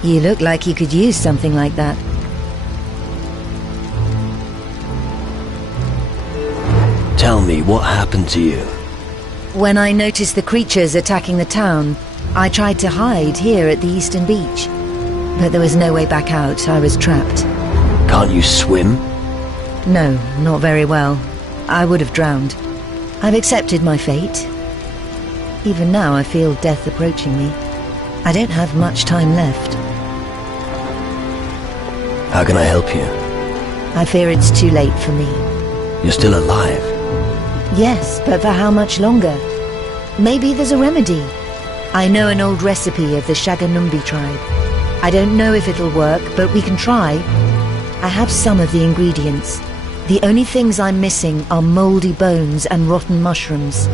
You look like you could use something like that. Tell me, what happened to you? When I noticed the creatures attacking the town, I tried to hide here at the eastern beach. But there was no way back out. I was trapped. Can't you swim? No, not very well. I would have drowned. I've accepted my fate. Even now I feel death approaching me. I don't have much time left. How can I help you? I fear it's too late for me. You're still alive. Yes, but for how much longer? Maybe there's a remedy. I know an old recipe of the Shaganumbi tribe. I don't know if it'll work, but we can try. I have some of the ingredients. The only things I'm missing are moldy bones and rotten mushrooms.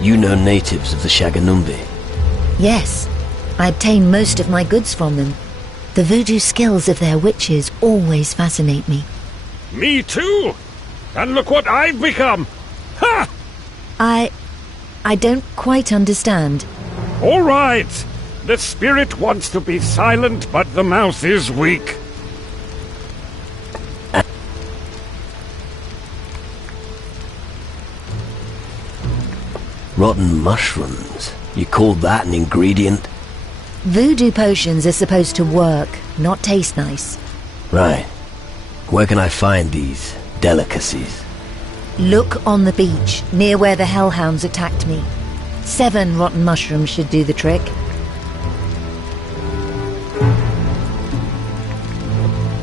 You know natives of the Shaganumbi? Yes, I obtain most of my goods from them. The voodoo skills of their witches always fascinate me. Me too! And look what I've become! Ha! I don't quite understand. All right! The spirit wants to be silent, but the mouth is weak. Rotten mushrooms? You call that an ingredient? Voodoo potions are supposed to work, not taste nice. Right. Where can I find these delicacies? Look on the beach, near where the hellhounds attacked me. 7 rotten mushrooms should do the trick.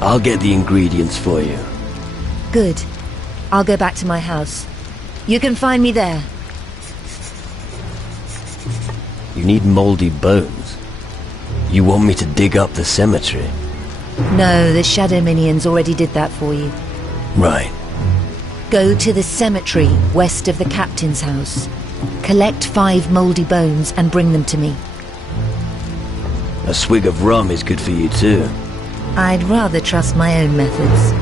I'll get the ingredients for you. Good. I'll go back to my house. You can find me there. You need moldy bones. You want me to dig up the cemetery? No, the Shadow Minions already did that for you. Right. Go to the cemetery west of the captain's house. Collect 5 moldy bones and bring them to me. A swig of rum is good for you too. I'd rather trust my own methods.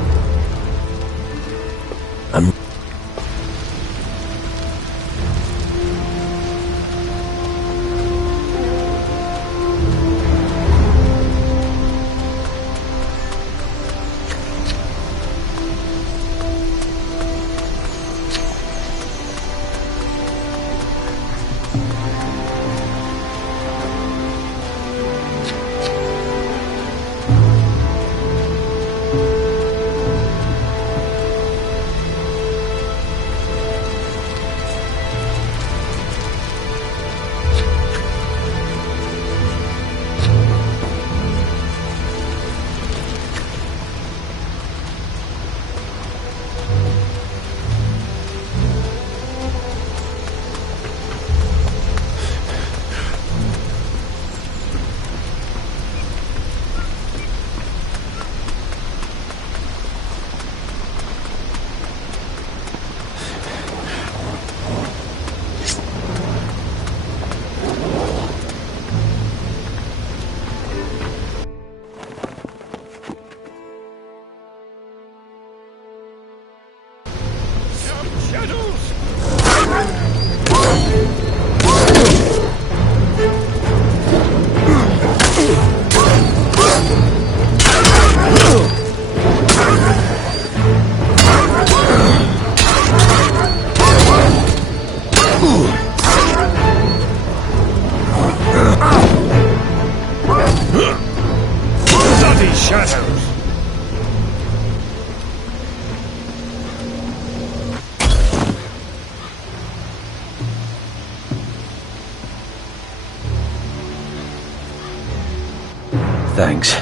Thanks.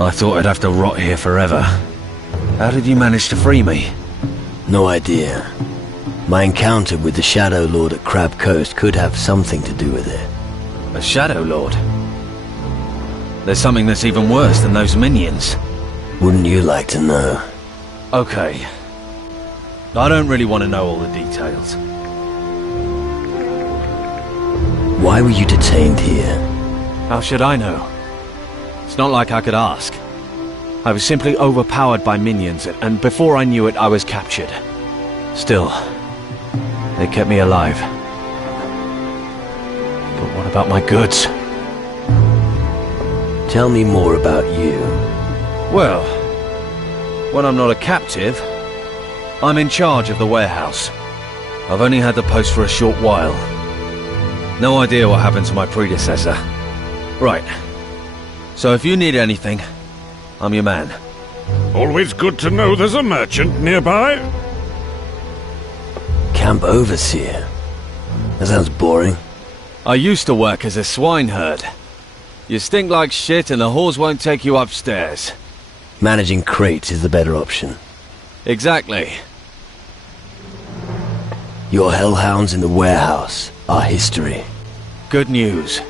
I thought I'd have to rot here forever. How did you manage to free me? No idea. My encounter with the Shadow Lord at Crab Coast could have something to do with it. A Shadow Lord? There's something that's even worse than those minions. Wouldn't you like to know? Okay. I don't really want to know all the details. Why were you detained here? How should I know? It's not like I could ask. I was simply overpowered by minions, and before I knew it, I was captured. Still, they kept me alive. But what about my goods? Tell me more about you. Well, when I'm not a captive, I'm in charge of the warehouse. I've only had the post for a short while. No idea what happened to my predecessor. Right. So if you need anything, I'm your man. Always good to know there's a merchant nearby. Camp Overseer? That sounds boring. I used to work as a swineherd. You stink like shit and the whores won't take you upstairs. Managing crates is the better option. Exactly. Your hellhounds in the warehouse are history. Good news.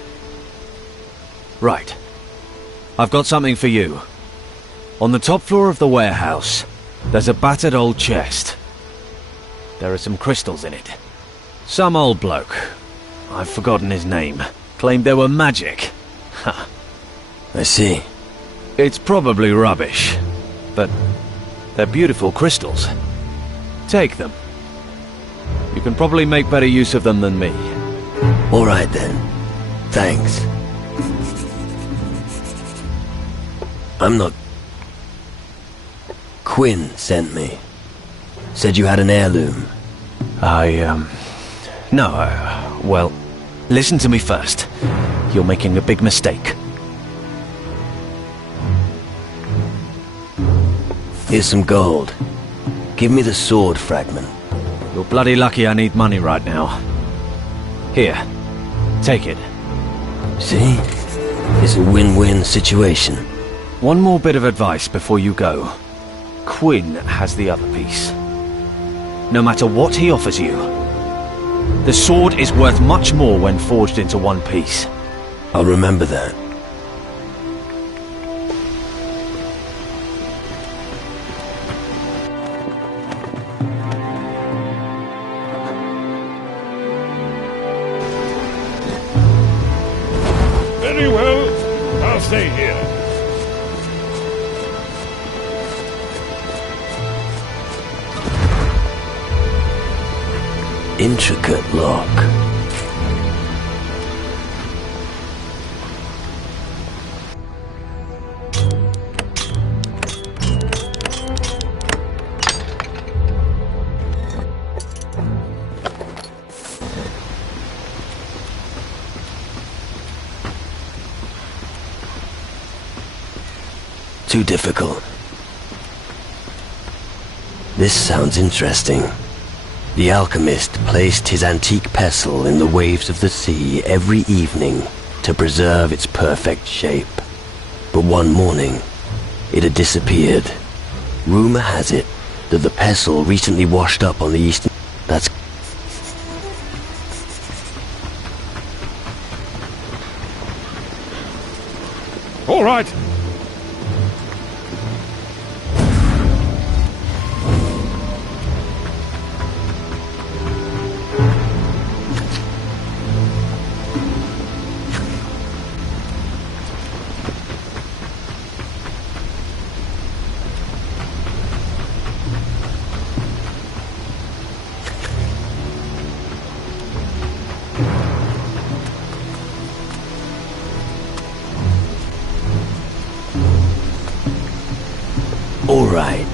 Right. I've got something for you. On the top floor of the warehouse, there's a battered old chest. There are some crystals in it. Some old bloke, I've forgotten his name, claimed they were magic. Ha. I see. It's probably rubbish, but they're beautiful crystals. Take them. You can probably make better use of them than me. All right then. Thanks. I'm not... Quinn sent me. Said you had an heirloom. No, well, listen to me first. You're making a big mistake. Here's some gold. Give me the sword fragment. You're bloody lucky I need money right now. Here, take it. See? It's a win-win situation. One more bit of advice before you go. Quinn has the other piece. No matter what he offers you, the sword is worth much more when forged into one piece. I'll remember that. Very well. I'll stay here. Intricate lock. Too difficult. This sounds interesting. The alchemist placed his antique pestle in the waves of the sea every evening to preserve its perfect shape. But one morning, it had disappeared. Rumor has it that the pestle recently washed up on the eastern... That's... All right. All right.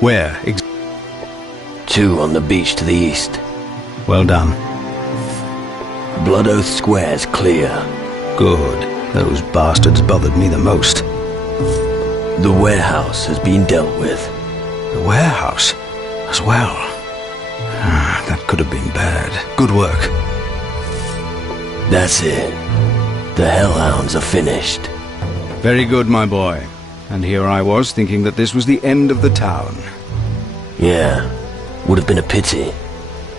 Where? Two on the beach to the east. Well done. Blood Oath Square's clear. Good. Those bastards bothered me the most. The warehouse has been dealt with. The warehouse? As well. That could have been bad. Good work. That's it. The Hellhounds are finished. Very good, my boy. And here I was thinking that this was the end of the town. Yeah. Would have been a pity.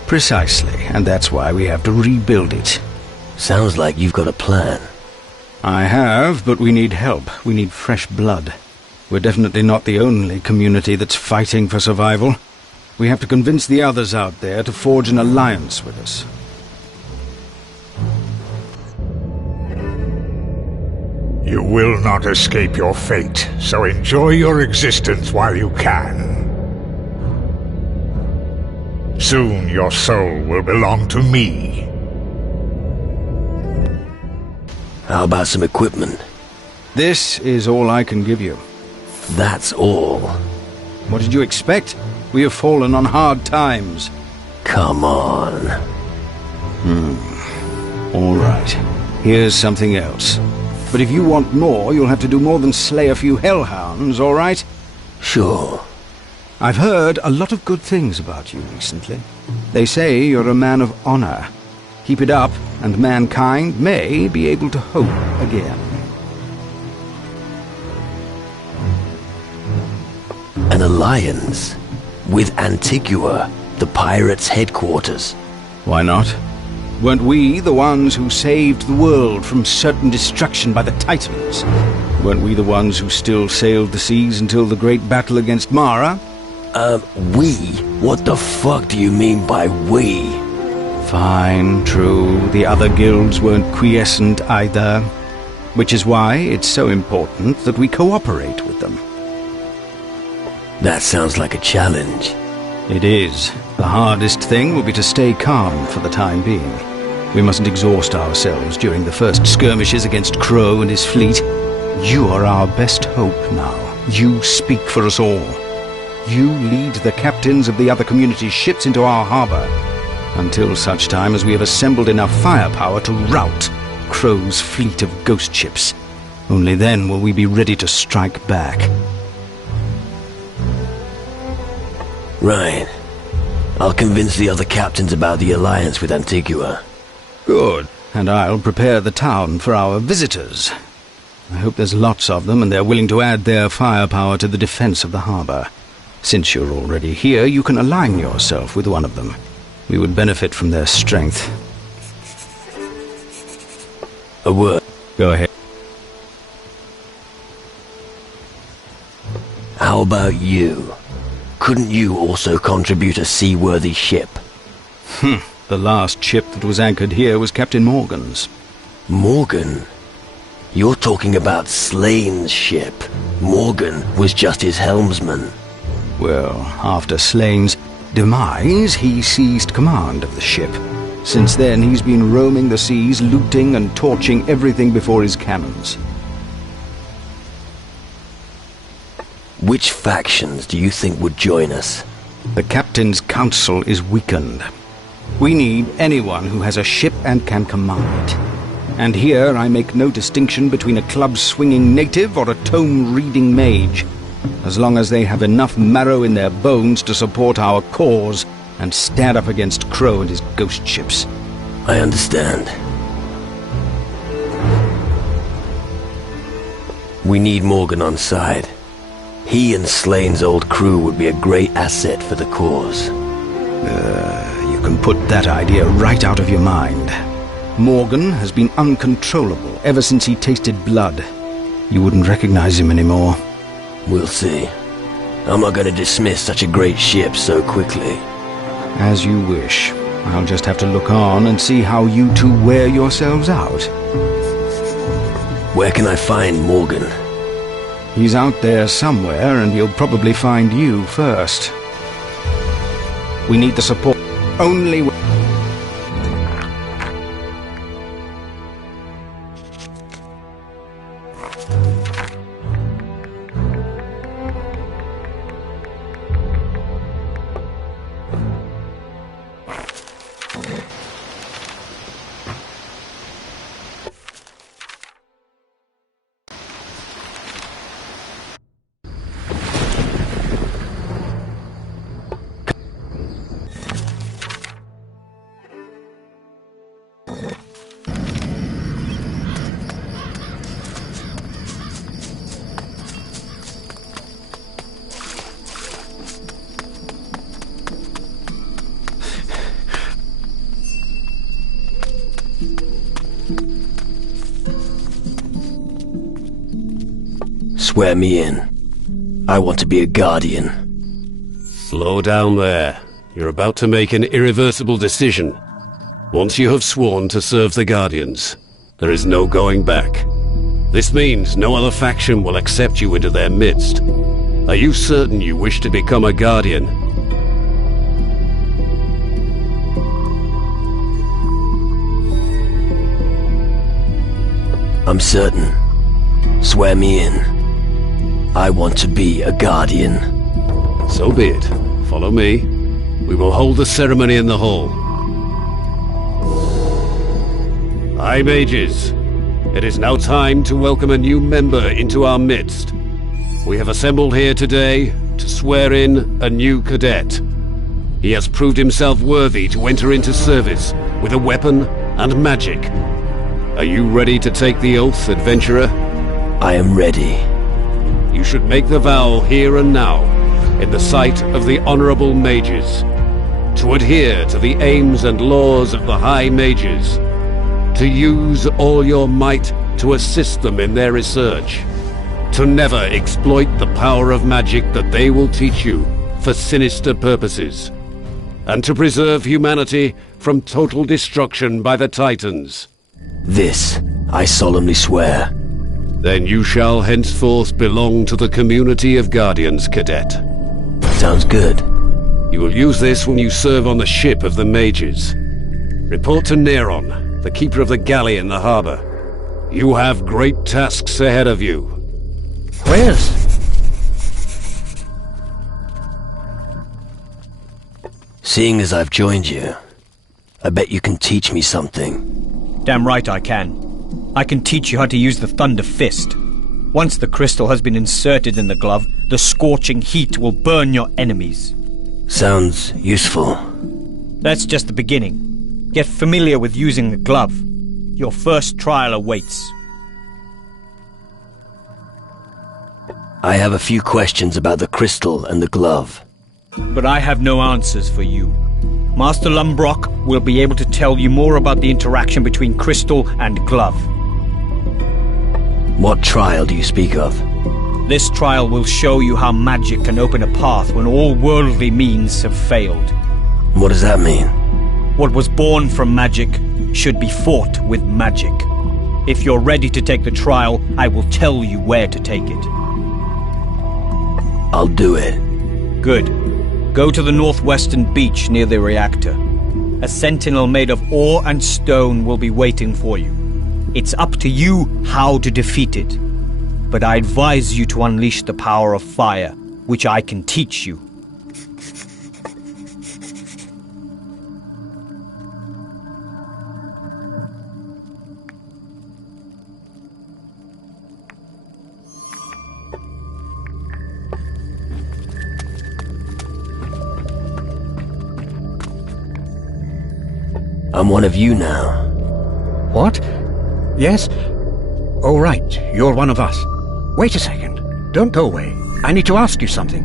Precisely, and that's why we have to rebuild it. Sounds like you've got a plan. I have, but we need help. We need fresh blood. We're definitely not the only community that's fighting for survival. We have to convince the others out there to forge an alliance with us. You will not escape your fate, so enjoy your existence while you can. Soon your soul will belong to me. How about some equipment? This is all I can give you. That's all. What did you expect? We have fallen on hard times. Come on. All right. Here's something else. But if you want more, you'll have to do more than slay a few hellhounds, all right? Sure. I've heard a lot of good things about you recently. They say you're a man of honor. Keep it up, and mankind may be able to hope again. An alliance with Antigua, the pirates' headquarters. Why not? Weren't we the ones who saved the world from certain destruction by the Titans? Weren't we the ones who still sailed the seas until the great battle against Mara? We? What the fuck do you mean by we? Fine, true. The other guilds weren't quiescent either. Which is why it's so important that we cooperate with them. That sounds like a challenge. It is. The hardest thing will be to stay calm for the time being. We mustn't exhaust ourselves during the first skirmishes against Crow and his fleet. You are our best hope now. You speak for us all. You lead the captains of the other communities' ships into our harbor, until such time as we have assembled enough firepower to rout Crow's fleet of ghost ships. Only then will we be ready to strike back. Right. I'll convince the other captains about the alliance with Antigua. Good. And I'll prepare the town for our visitors. I hope there's lots of them and they're willing to add their firepower to the defense of the harbor. Since you're already here, you can align yourself with one of them. We would benefit from their strength. A word. Go ahead. How about you? Couldn't you also contribute a seaworthy ship? The last ship that was anchored here was Captain Morgan's. Morgan? You're talking about Slane's ship. Morgan was just his helmsman. Well, after Slane's demise, he seized command of the ship. Since then, he's been roaming the seas, looting and torching everything before his cannons. Which factions do you think would join us? The Captain's Council is weakened. We need anyone who has a ship and can command it. And here I make no distinction between a club-swinging native or a tome-reading mage, as long as they have enough marrow in their bones to support our cause and stand up against Crow and his ghost ships. I understand. We need Morgan on side. He and Slane's old crew would be a great asset for the cause. You can put that idea right out of your mind. Morgan has been uncontrollable ever since he tasted blood. You wouldn't recognize him anymore. We'll see. I'm not going to dismiss such a great ship so quickly. As you wish. I'll just have to look on and see how you two wear yourselves out. Where can I find Morgan? He's out there somewhere, and he'll probably find you first. We need the support. Only... Swear me in. I want to be a guardian. Slow down there. You're about to make an irreversible decision. Once you have sworn to serve the Guardians, there is no going back. This means no other faction will accept you into their midst. Are you certain you wish to become a Guardian? I'm certain. Swear me in. I want to be a guardian. So be it. Follow me. We will hold the ceremony in the hall. High Mages, it is now time to welcome a new member into our midst. We have assembled here today to swear in a new cadet. He has proved himself worthy to enter into service with a weapon and magic. Are you ready to take the oath, adventurer? I am ready. You should make the vow here and now, in the sight of the Honorable Mages, to adhere to the aims and laws of the High Mages, to use all your might to assist them in their research, to never exploit the power of magic that they will teach you for sinister purposes, and to preserve humanity from total destruction by the Titans. This, I solemnly swear. Then you shall henceforth belong to the community of Guardians, Cadet. Sounds good. You will use this when you serve on the ship of the Mages. Report to Neron, the keeper of the galley in the harbor. You have great tasks ahead of you. Where's? Seeing as I've joined you, I bet you can teach me something. Damn right I can. I can teach you how to use the Thunder Fist. Once the crystal has been inserted in the glove, the scorching heat will burn your enemies. Sounds useful. That's just the beginning. Get familiar with using the glove. Your first trial awaits. I have a few questions about the crystal and the glove. But I have no answers for you. Master Lumbrock will be able to tell you more about the interaction between crystal and glove. What trial do you speak of? This trial will show you how magic can open a path when all worldly means have failed. What does that mean? What was born from magic should be fought with magic. If you're ready to take the trial, I will tell you where to take it. I'll do it. Good. Go to the northwestern beach near the reactor. A sentinel made of ore and stone will be waiting for you. It's up to you how to defeat it. But I advise you to unleash the power of fire, which I can teach you. I'm one of you now. What? Yes? Oh, right. You're one of us. Wait a second. Don't go away. I need to ask you something.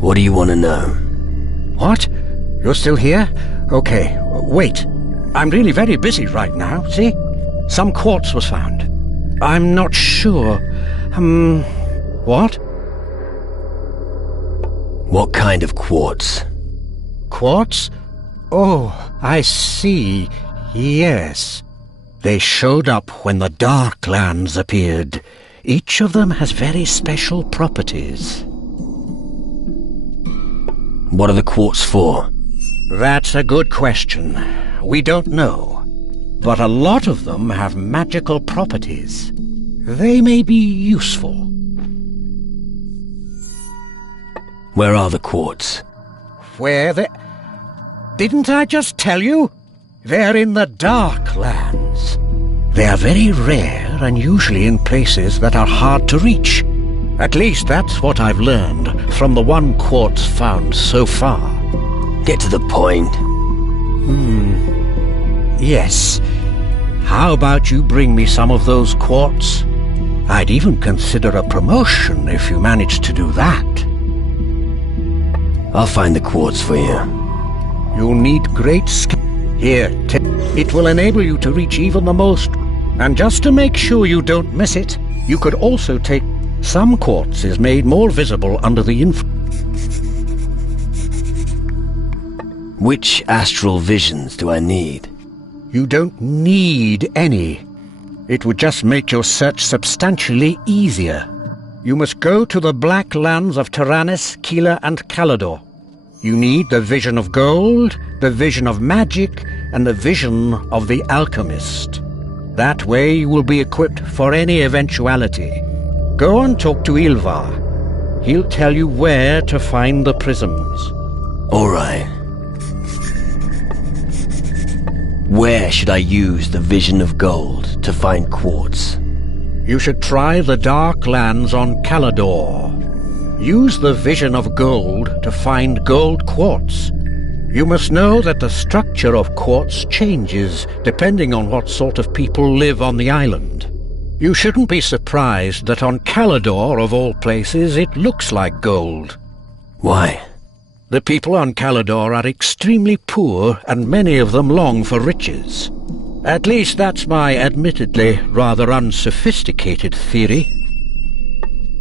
What do you want to know? What? You're still here? Okay, wait. I'm really very busy right now, see? Some quartz was found. I'm not sure. What? What kind of quartz? Quartz? Oh, I see. Yes. They showed up when the Darklands appeared. Each of them has very special properties. What are the quartz for? That's a good question. We don't know. But a lot of them have magical properties. They may be useful. Where are the quartz? Where they... Didn't I just tell you? They're in the Darklands. They are very rare and usually in places that are hard to reach. At least that's what I've learned from the one quartz found so far. Get to the point. Yes. How about you bring me some of those quartz? I'd even consider a promotion if you managed to do that. I'll find the quartz for you. You'll need great skill. Here, it will enable you to reach even the most. And just to make sure you don't miss it, you could also take... Some quartz is made more visible under the Which astral visions do I need? You don't need any. It would just make your search substantially easier. You must go to the Black Lands of Tyrannus, Keeler, and Calador. You need the vision of gold, the vision of magic, and the vision of the alchemist. That way you will be equipped for any eventuality. Go and talk to Ilvar. He'll tell you where to find the prisms. All right. Where should I use the Vision of Gold to find quartz? You should try the Dark Lands on Calador. Use the Vision of Gold to find gold quartz. You must know that the structure of quartz changes depending on what sort of people live on the island. You shouldn't be surprised that on Calador, of all places, it looks like gold. Why? The people on Calador are extremely poor, and many of them long for riches. At least that's my admittedly rather unsophisticated theory.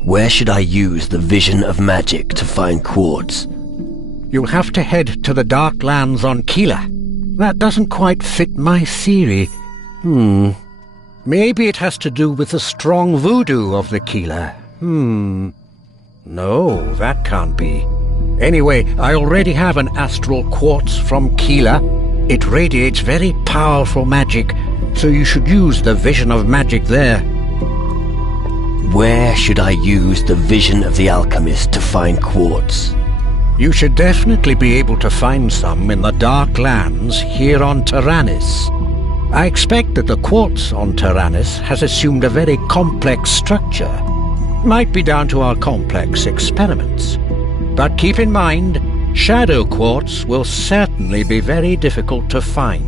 Where should I use the Vision of Magic to find quartz? You'll have to head to the Dark Lands on Keelah. That doesn't quite fit my theory. Maybe it has to do with the strong voodoo of the Keelah. No, that can't be. Anyway, I already have an astral quartz from Keelah. It radiates very powerful magic, so you should use the Vision of Magic there. Where should I use the Vision of the Alchemist to find quartz? You should definitely be able to find some in the Dark Lands here on Taranis. I expect that the quartz on Taranis has assumed a very complex structure. Might be down to our complex experiments. But keep in mind, shadow quartz will certainly be very difficult to find.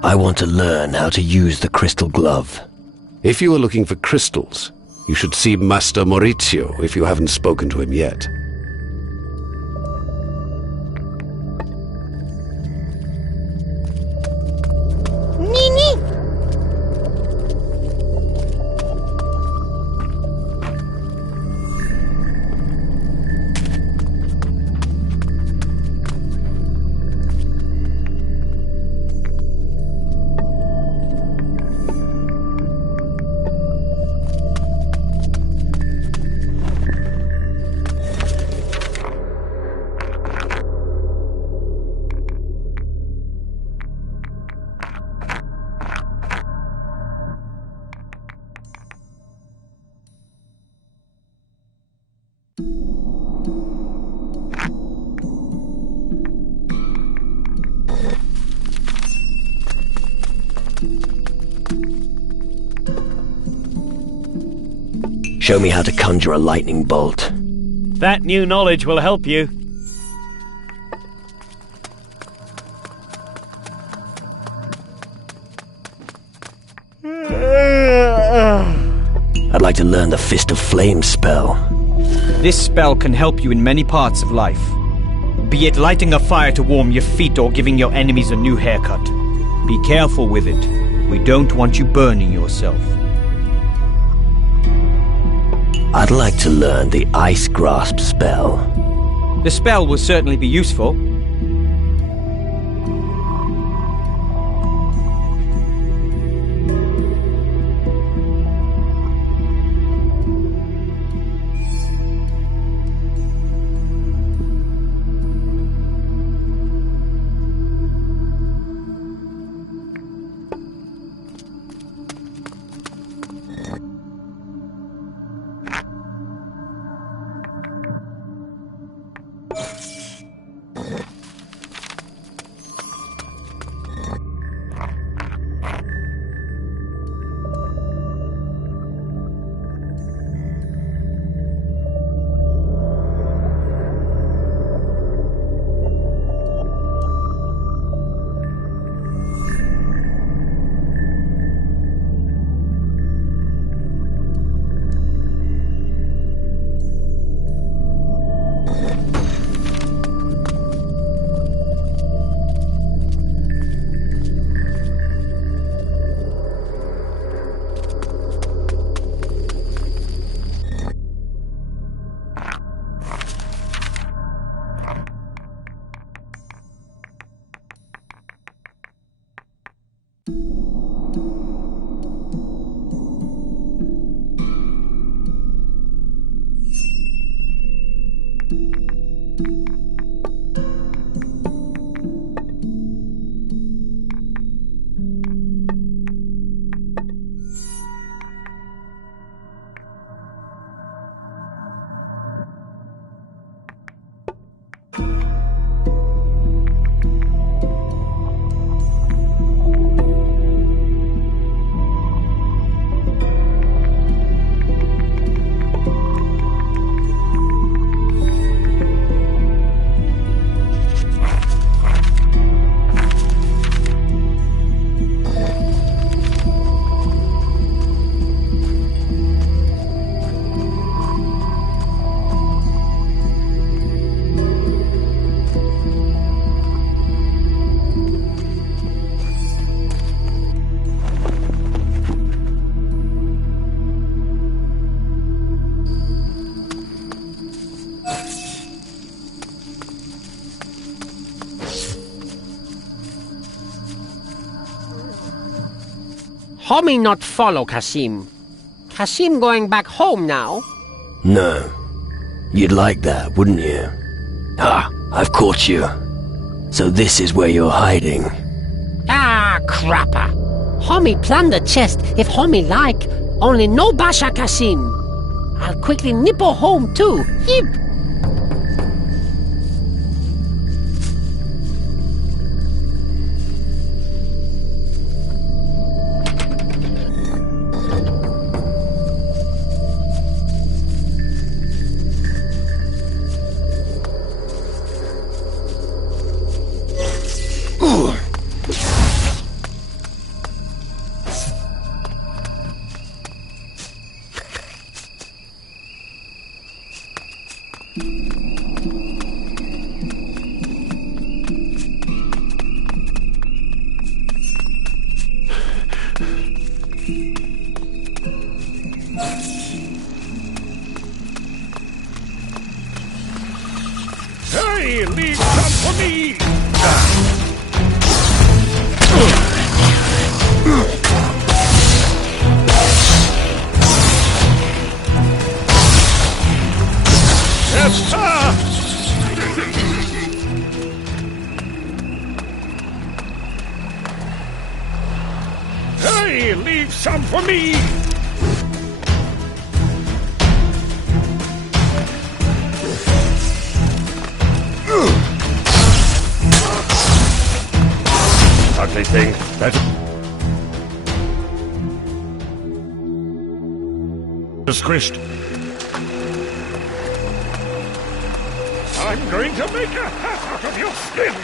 I want to learn how to use the crystal glove. If you are looking for crystals, you should see Master Maurizio if you haven't spoken to him yet. Nini! Show me how to conjure a lightning bolt. That new knowledge will help you. I'd like to learn the Fist of Flame spell. This spell can help you in many parts of life. Be it lighting a fire to warm your feet or giving your enemies a new haircut. Be careful with it. We don't want you burning yourself. I'd like to learn the Ice Grasp spell. The spell will certainly be useful. Homie not follow Kasim. Kasim going back home now. No. You'd like that, wouldn't you? Ah, I've caught you. So this is where you're hiding. Ah, crapper. Homie plan the chest if homie like. Only no Basha Kasim. I'll quickly nipple home too. Yip. Hey, leave some for me! Yes, sir! Hey, leave some for me! Ugly thing. That's squished. I'm going to make a hat out of your skin.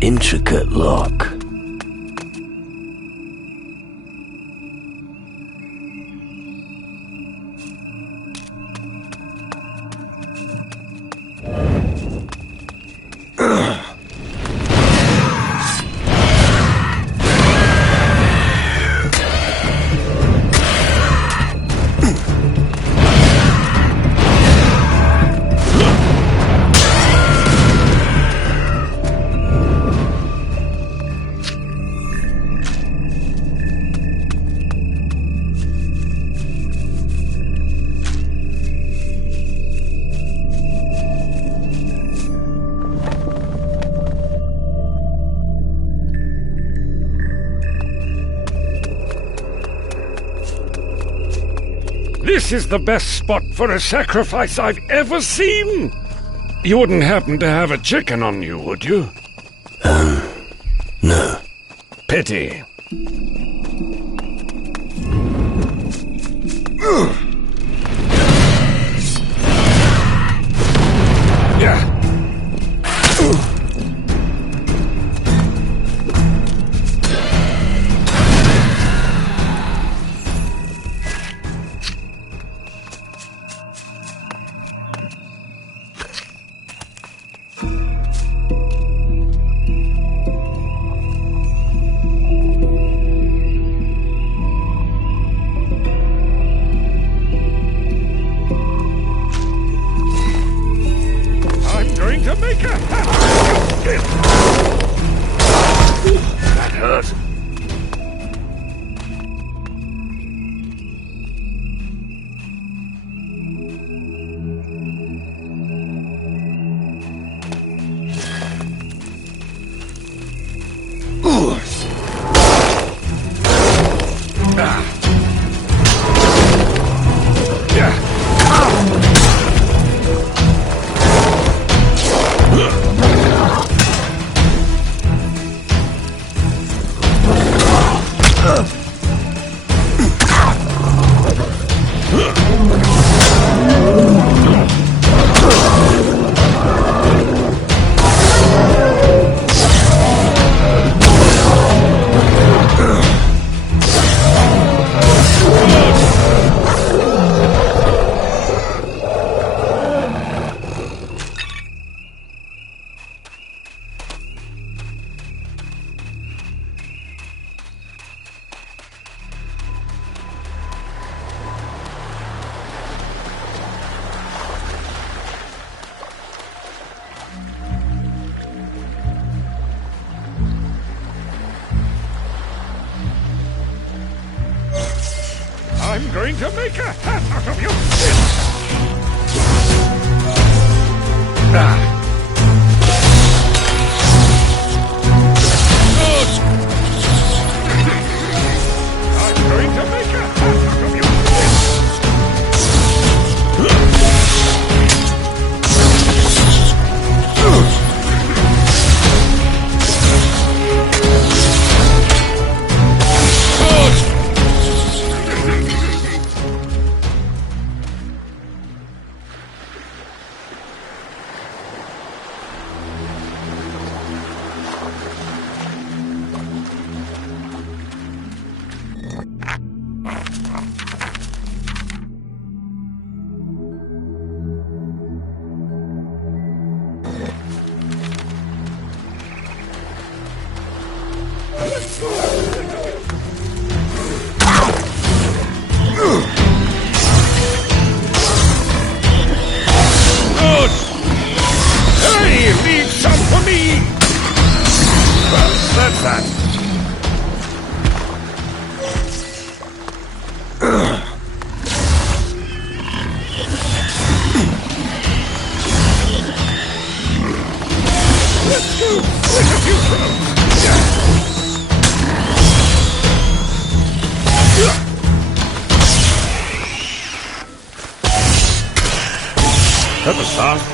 Intricate lock. This is the best spot for a sacrifice I've ever seen. You wouldn't happen to have a chicken on you, would you? No. Pity. Yeah. make a hat of your skin! That hurt. I'm going to make a hat out of your skin! I'm going to make a hat out of your Hey, leave some for me! That's that. Let's go! With a few throws! That was fast.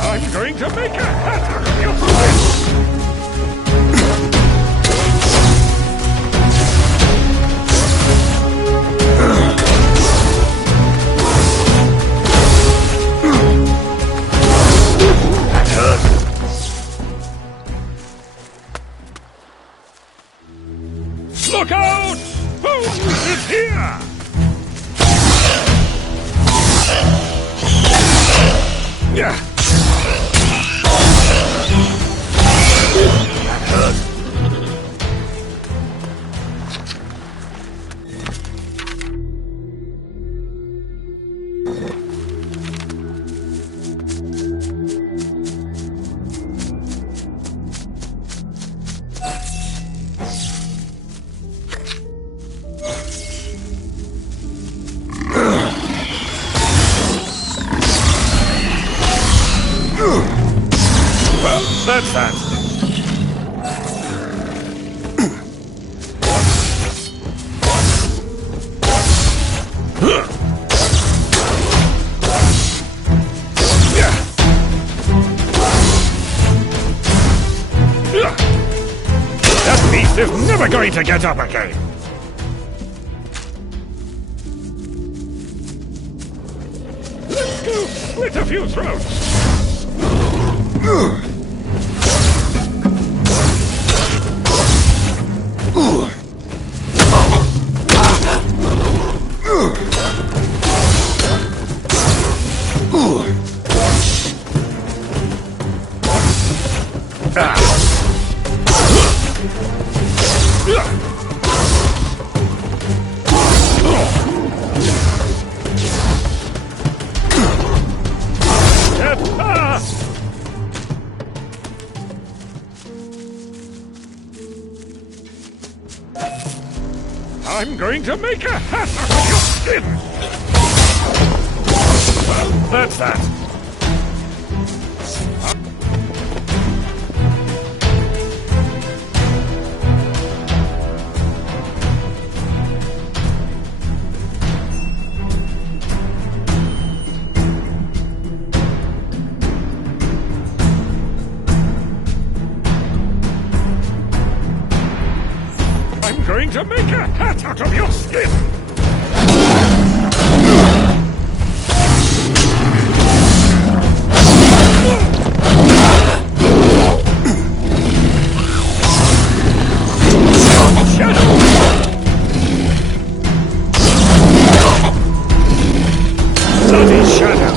I'm going to make a hat out of your That hurt. Look out! Holmes is here! Yeah. That hurt. Well, that's that. That's me. is never going to get up again! Let's go slit a few throats! I'm going to make a hat out of your skin! Well, that's that. I'm going to make a hat out of your skin! Bloody shadow!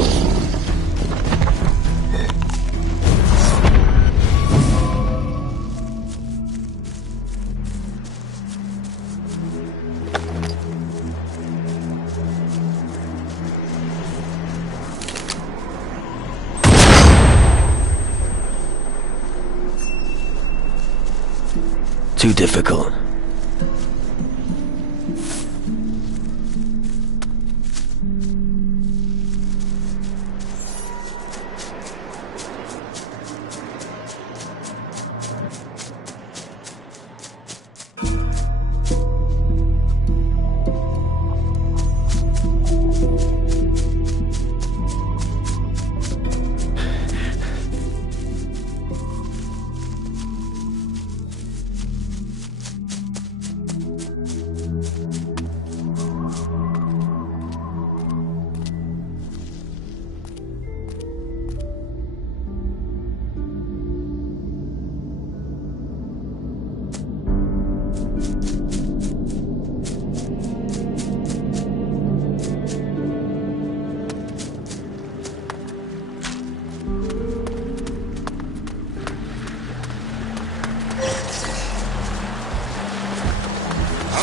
Too difficult.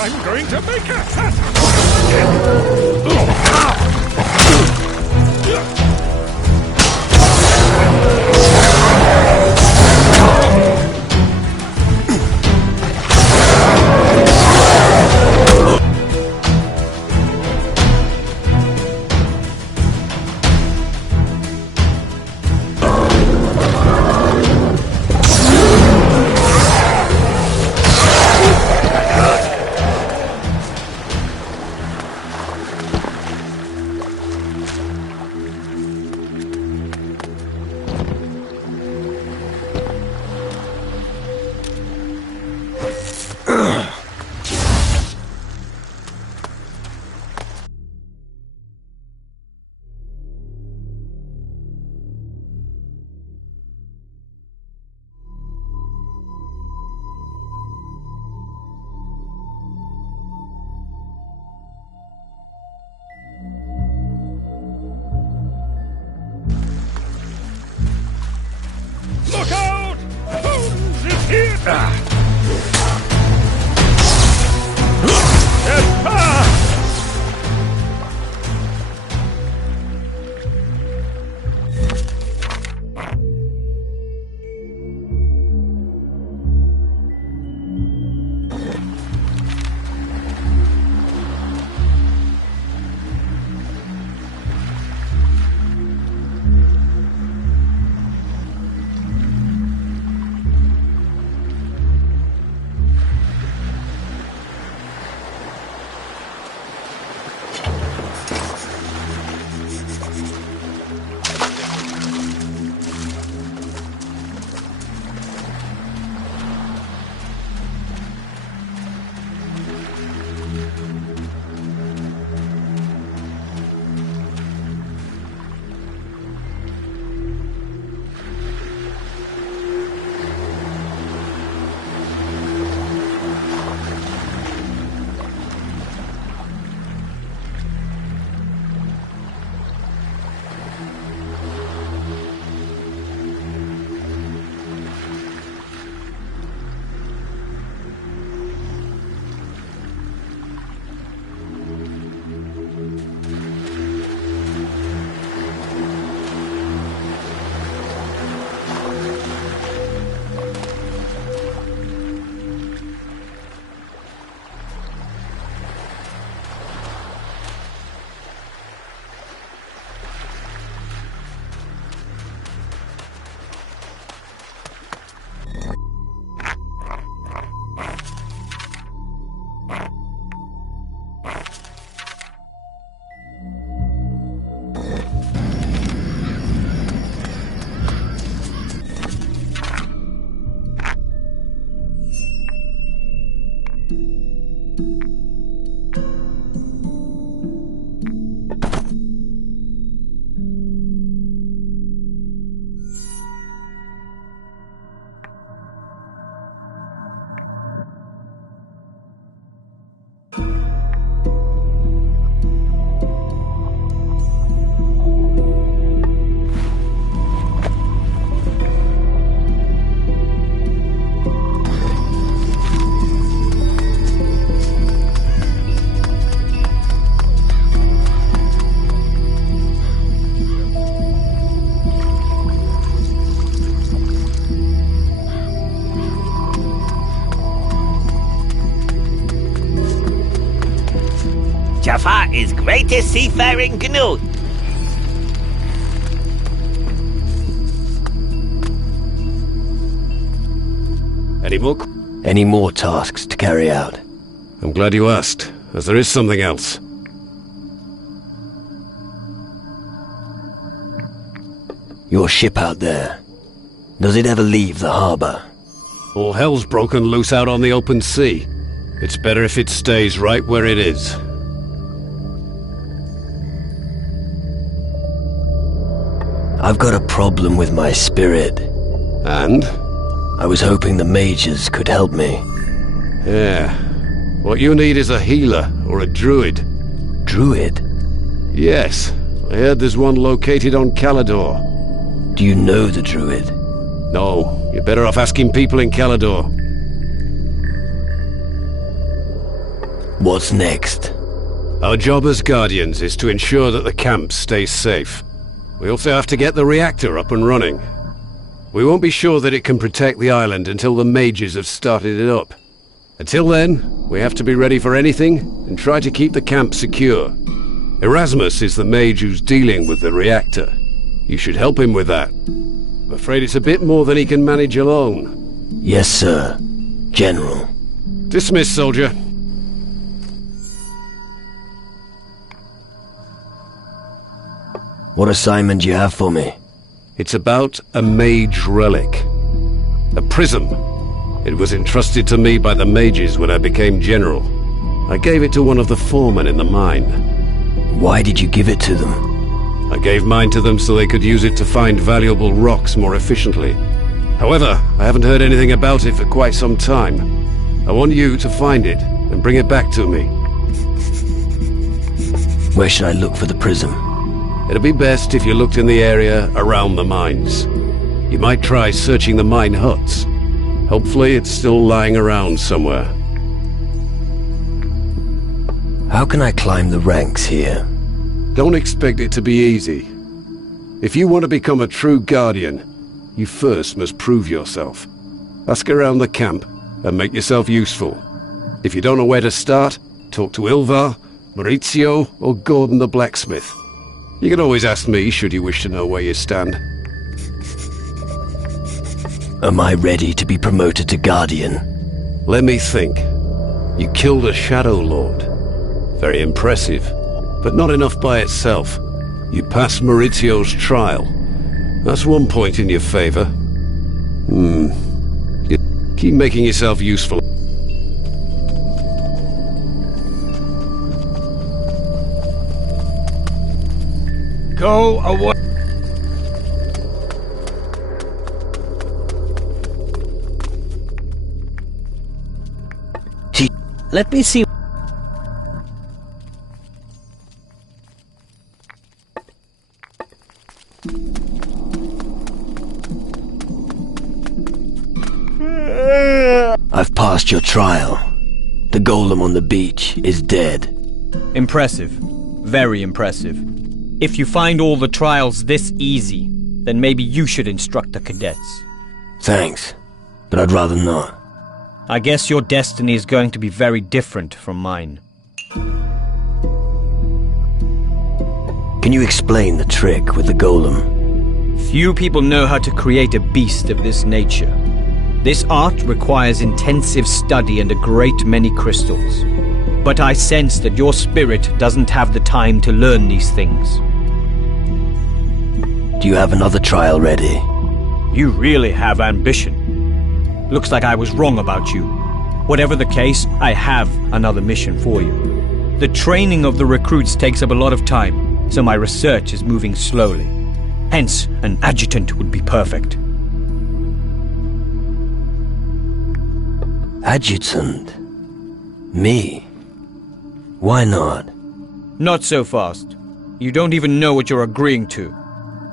I'm going to make a hat out of your his greatest seafaring canoe. Any more tasks to carry out? I'm glad you asked, as there is something else. Your ship out there, does it ever leave the harbor? All hell's broken loose out on the open sea. It's better if it stays right where it is. I've got a problem with my spirit. And? I was hoping the mages could help me. Yeah. What you need is a healer or a druid. Druid? Yes. I heard there's one located on Calador. Do you know the druid? No. You're better off asking people in Calador. What's next? Our job as Guardians is to ensure that the camp stays safe. We also have to get the reactor up and running. We won't be sure that it can protect the island until the mages have started it up. Until then, we have to be ready for anything and try to keep the camp secure. Erasmus is the mage who's dealing with the reactor. You should help him with that. I'm afraid it's a bit more than he can manage alone. Yes, sir. General. Dismissed, soldier. What assignment do you have for me? It's about a mage relic. A prism. It was entrusted to me by the mages when I became general. I gave it to one of the foremen in the mine. Why did you give it to them? I gave mine to them so they could use it to find valuable rocks more efficiently. However, I haven't heard anything about it for quite some time. I want you to find it and bring it back to me. Where should I look for the prism? It'd be best if you looked in the area around the mines. You might try searching the mine huts. Hopefully it's still lying around somewhere. How can I climb the ranks here? Don't expect it to be easy. If you want to become a true Guardian, you first must prove yourself. Ask around the camp and make yourself useful. If you don't know where to start, talk to Ilvar, Maurizio, or Gordon the blacksmith. You can always ask me should you wish to know where you stand. Am I ready to be promoted to Guardian? Let me think. You killed a Shadow Lord. Very impressive, but not enough by itself. You passed Maurizio's trial. That's one point in your favor. You keep making yourself useful. Go away. Let me see. I've passed your trial. The golem on the beach is dead. Impressive. Very impressive. If you find all the trials this easy, then maybe you should instruct the cadets. Thanks, but I'd rather not. I guess your destiny is going to be very different from mine. Can you explain the trick with the golem? Few people know how to create a beast of this nature. This art requires intensive study and a great many crystals. But I sense that your spirit doesn't have the time to learn these things. Do you have another trial ready? You really have ambition. Looks like I was wrong about you. Whatever the case, I have another mission for you. The training of the recruits takes up a lot of time, so my research is moving slowly. Hence, an adjutant would be perfect. Adjutant? Me? Why not? Not so fast. You don't even know what you're agreeing to.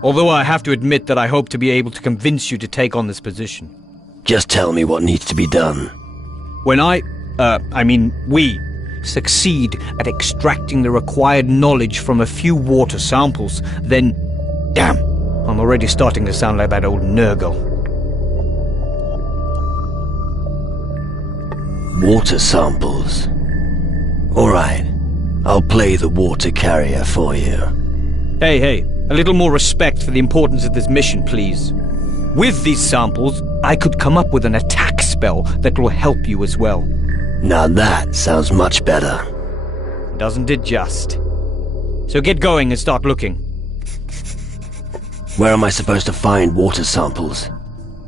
Although I have to admit that I hope to be able to convince you to take on this position. Just tell me what needs to be done. When we succeed at extracting the required knowledge from a few water samples, then... Damn! I'm already starting to sound like that old Nurgle. Water samples? Alright. I'll play the water carrier for you. Hey, a little more respect for the importance of this mission, please. With these samples, I could come up with an attack spell that will help you as well. Now that sounds much better. Doesn't it just? So get going and start looking. Where am I supposed to find water samples?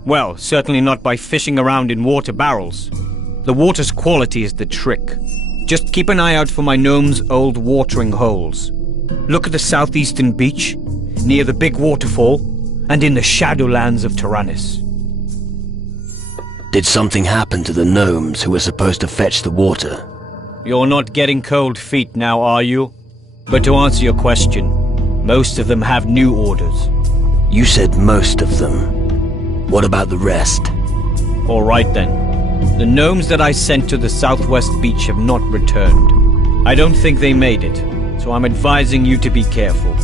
Well, certainly not by fishing around in water barrels. The water's quality is the trick. Just keep an eye out for my gnome's old watering holes. Look at the southeastern beach, near the big waterfall, and in the Shadowlands of Tyrannus. Did something happen to the gnomes who were supposed to fetch the water? You're not getting cold feet now, are you? But to answer your question, most of them have new orders. You said most of them. What about the rest? All right then. The gnomes that I sent to the southwest beach have not returned. I don't think they made it, so I'm advising you to be careful.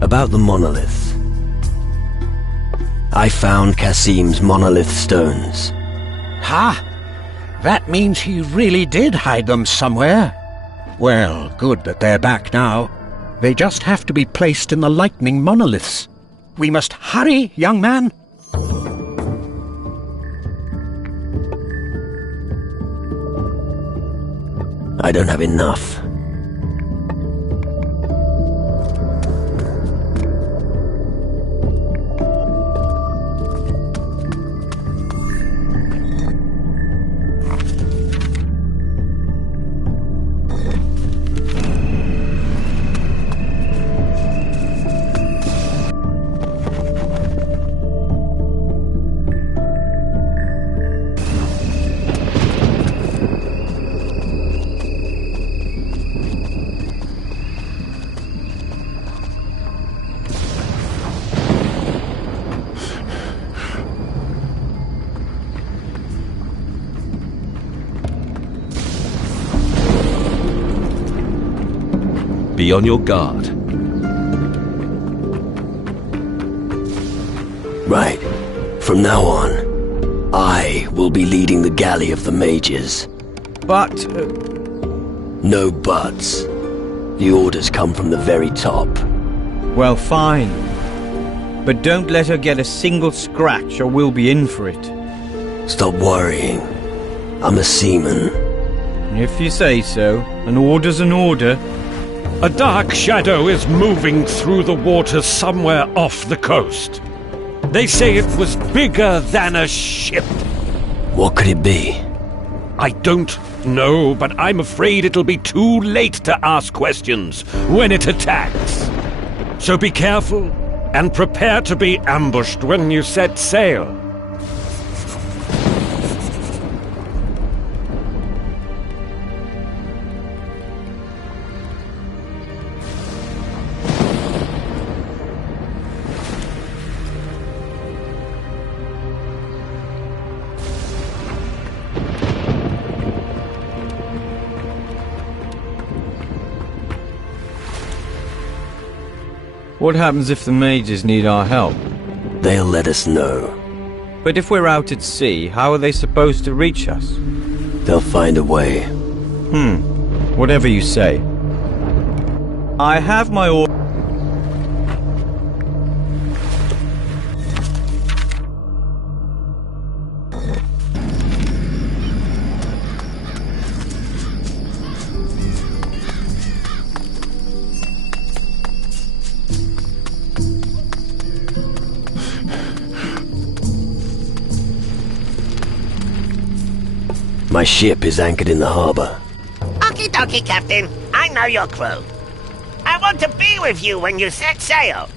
About the monoliths. I found Kasim's monolith stones. Ha! That means he really did hide them somewhere. Well, good that they're back now. They just have to be placed in the lightning monoliths. We must hurry, young man. I don't have enough. Be on your guard. Right. From now on, I will be leading the galley of the mages. But... No buts. The orders come from the very top. Well, fine. But don't let her get a single scratch or we'll be in for it. Stop worrying. I'm a seaman. If you say so. An order's an order. A dark shadow is moving through the water somewhere off the coast. They say it was bigger than a ship. What could it be? I don't know, but I'm afraid it'll be too late to ask questions when it attacks. So be careful and prepare to be ambushed when you set sail. What happens if the mages need our help? They'll let us know. But if we're out at sea, how are they supposed to reach us? They'll find a way. Whatever you say. I have my order. My ship is anchored in the harbor. Okie dokie, Captain. I know your crew. I want to be with you when you set sail.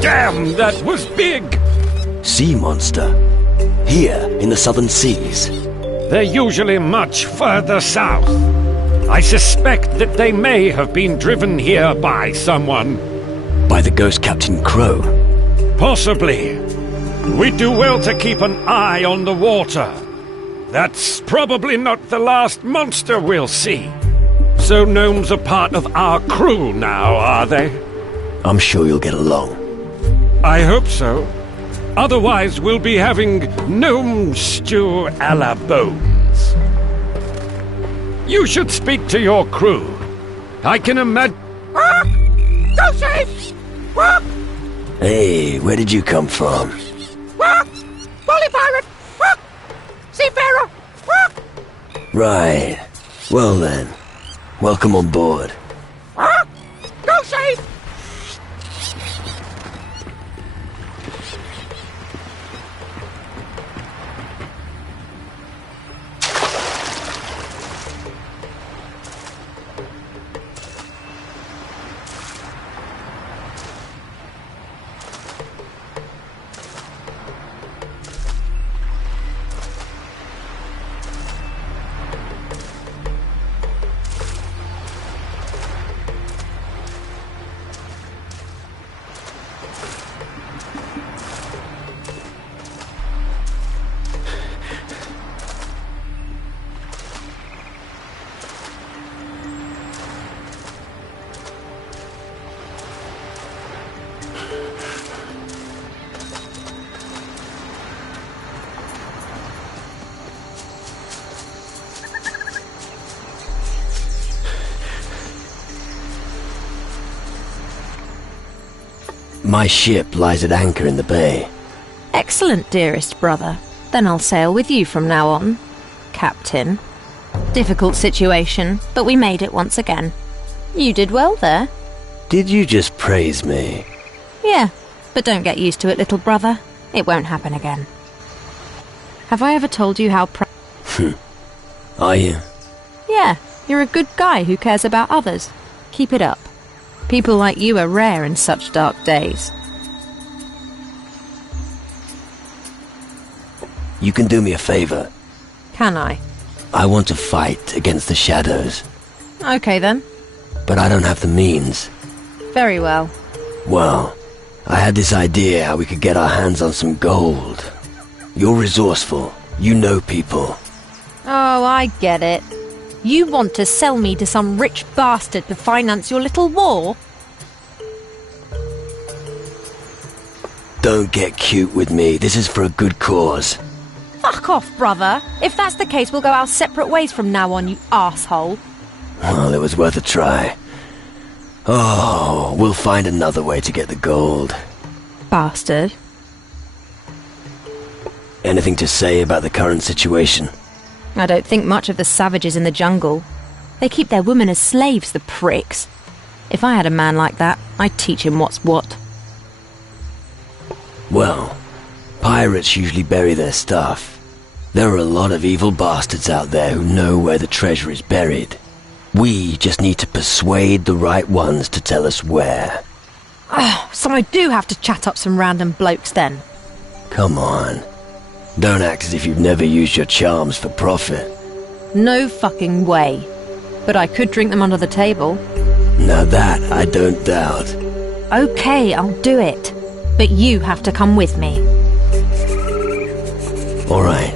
Damn, that was big! Sea monster. Here, in the southern seas. They're usually much further south. I suspect that they may have been driven here by someone. By the ghost Captain Crow? Possibly. We'd do well to keep an eye on the water. That's probably not the last monster we'll see. So gnomes are part of our crew now, are they? I'm sure you'll get along. I hope so. Otherwise, we'll be having gnome stew a la bones. You should speak to your crew. I can imagine... Go safe! Hey, where did you come from? Bully pirate! Seafarer! Right. Well then, welcome on board. Go safe! My ship lies at anchor in the bay. Excellent, dearest brother. Then I'll sail with you from now on, Captain. Difficult situation, but we made it once again. You did well there. Did you just praise me? Yeah, but don't get used to it, little brother. It won't happen again. Have I ever told you how Are you? Yeah, you're a good guy who cares about others. Keep it up. People like you are rare in such dark days. You can do me a favor. Can I? I want to fight against the shadows, Okay then. but I don't have the means. Very well. Well, I had this idea how we could get our hands on some gold. You're resourceful. You know people. Oh, I get it. You want to sell me to some rich bastard to finance your little war? Don't get cute with me. This is for a good cause. Fuck off, brother. If that's the case, we'll go our separate ways from now on, you arsehole. Well, it was worth a try. Oh, we'll find another way to get the gold. Bastard. Anything to say about the current situation? I don't think much of the savages in the jungle. They keep their women as slaves, the pricks. If I had a man like that, I'd teach him what's what. Well, pirates usually bury their stuff. There are a lot of evil bastards out there who know where the treasure is buried. We just need to persuade the right ones to tell us where. Oh, so I do have to chat up some random blokes then. Come on. Don't act as if you've never used your charms for profit. No fucking way. But I could drink them under the table. Now that I don't doubt. Okay, I'll do it. But you have to come with me. Alright.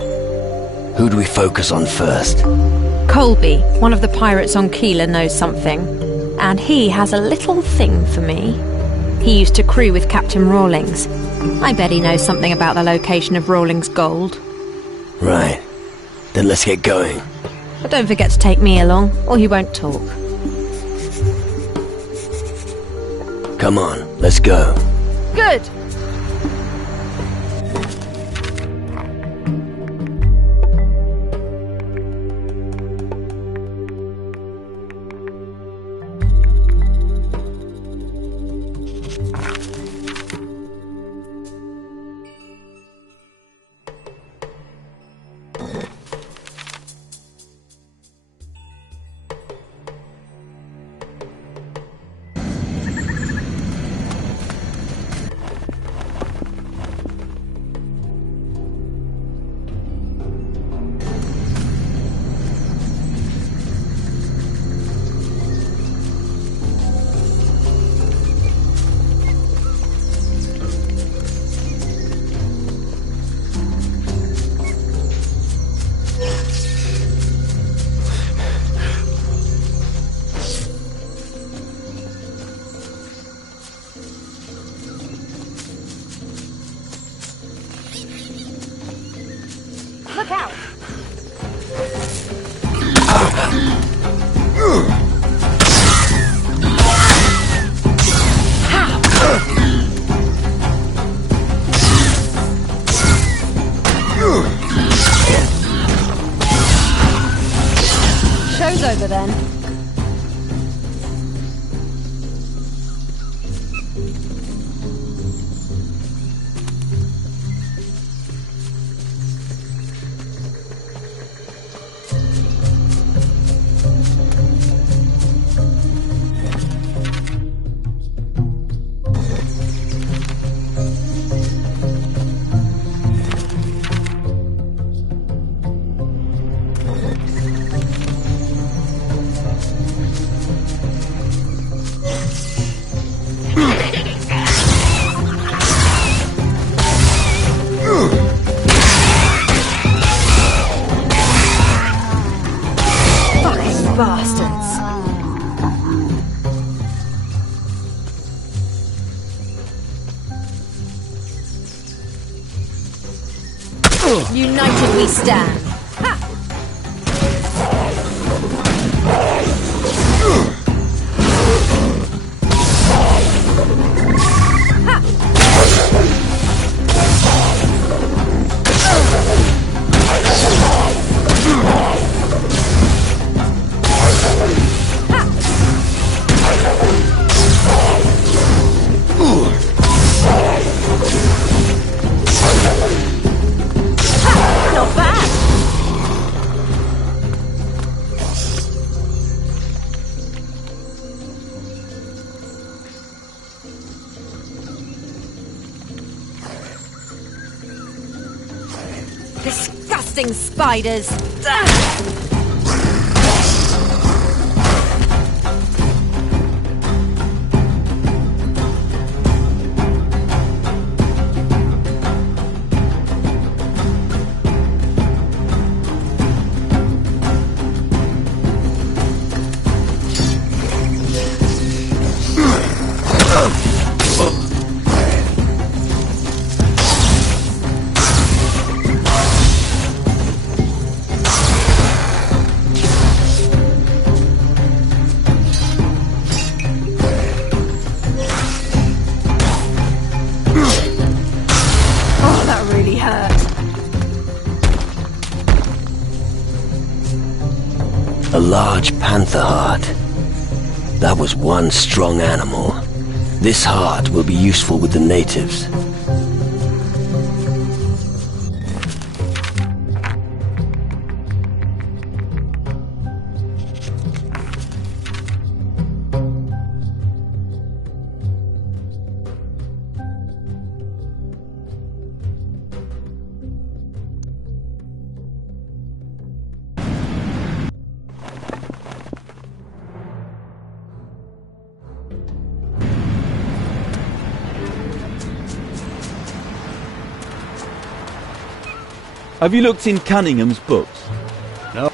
Who do we focus on first? Colby, one of the pirates on Keeler, knows something. And he has a little thing for me. He used to crew with Captain Rawlings. I bet he knows something about the location of Rawlings' gold. Right. Then let's get going. But don't forget to take me along, or he won't talk. Come on, let's go. Good! United we stand. Not bad. Disgusting spiders! Oh, that really hurt. A large panther heart. That was one strong animal. This heart will be useful with the natives. Have you looked in Cunningham's books? No.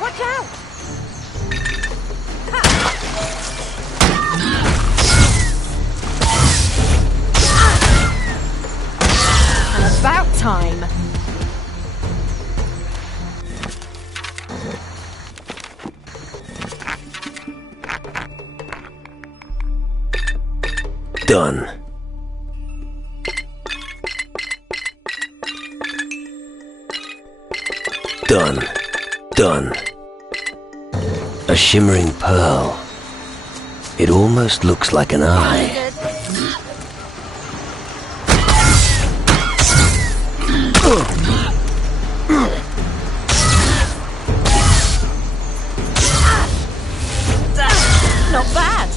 Watch out! About time. Done. Done. Done. A shimmering pearl. It almost looks like an eye. Not bad.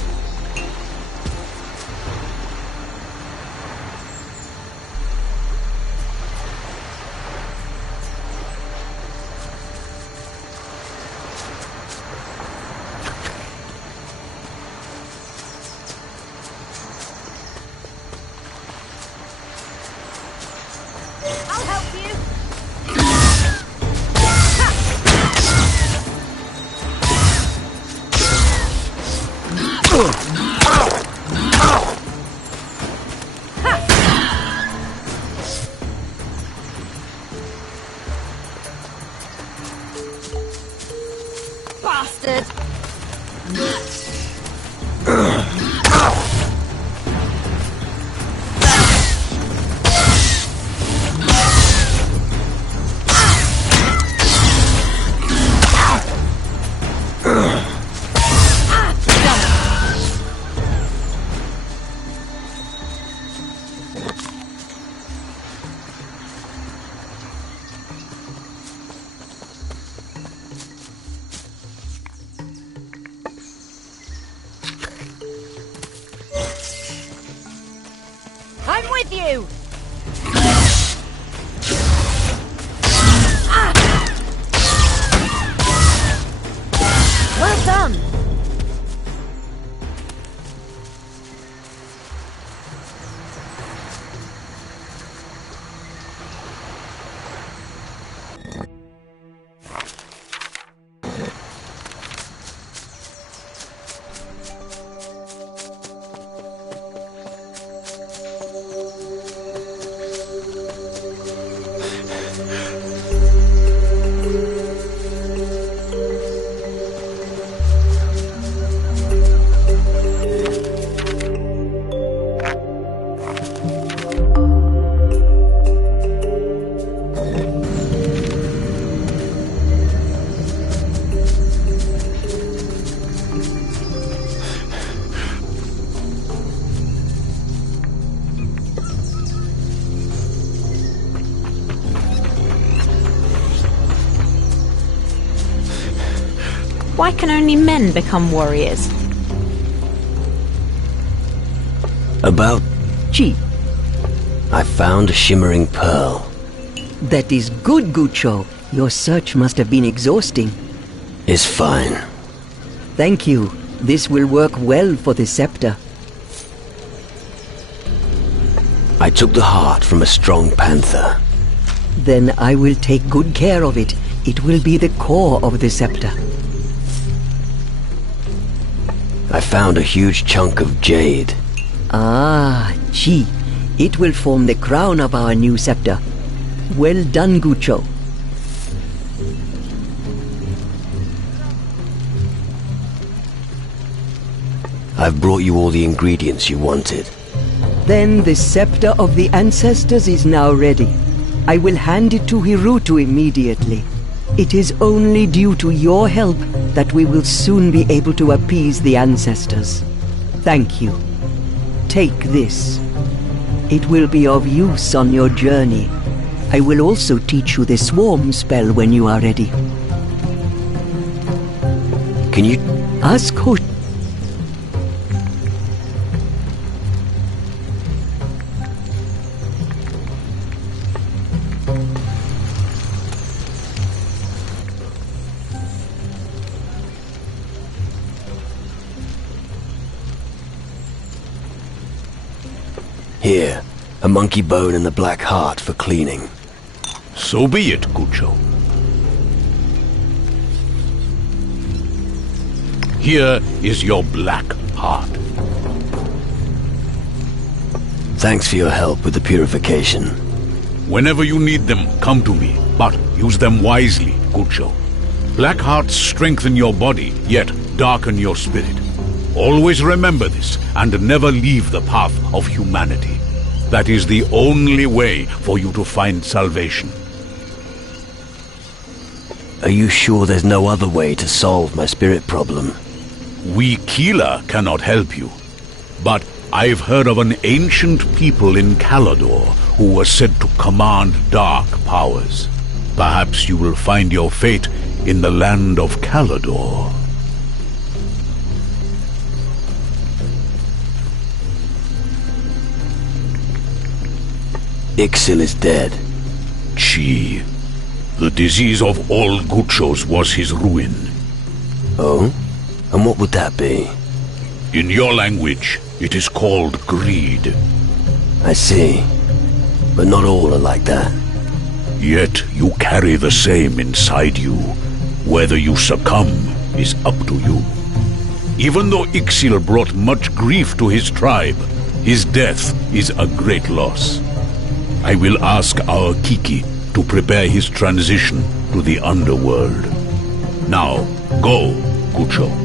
I'll help you. Bastard! I'm with you! Well done! Why can only men become warriors? About... Chi. I found a shimmering pearl. That is good, Gucho. Your search must have been exhausting. It's fine. Thank you. This will work well for the scepter. I took the heart from a strong panther. Then I will take good care of it. It will be the core of the scepter. I found a huge chunk of jade. Ah, Chi. It will form the crown of our new scepter. Well done, Gucho. I've brought you all the ingredients you wanted. Then the scepter of the ancestors is now ready. I will hand it to Hirutu immediately. It is only due to your help that we will soon be able to appease the ancestors. Thank you. Take this. It will be of use on your journey. I will also teach you the swarm spell when you are ready. Can you... Ask Hosh... Here, a monkey bone and the black heart for cleaning. So be it, Gucho. Here is your black heart. Thanks for your help with the purification. Whenever you need them, come to me, but use them wisely, Gucho. Black hearts strengthen your body, yet darken your spirit. Always remember this, and never leave the path of humanity. That is the only way for you to find salvation. Are you sure there's no other way to solve my spirit problem? We Keeler cannot help you. But I've heard of an ancient people in Calador who were said to command dark powers. Perhaps you will find your fate in the land of Calador. Ixil is dead. Chi. The disease of all Guchos was his ruin. Oh? And what would that be? In your language, it is called greed. I see. But not all are like that. Yet you carry the same inside you. Whether you succumb is up to you. Even though Ixil brought much grief to his tribe, his death is a great loss. I will ask our Kiki to prepare his transition to the underworld. Now, go, Gucho.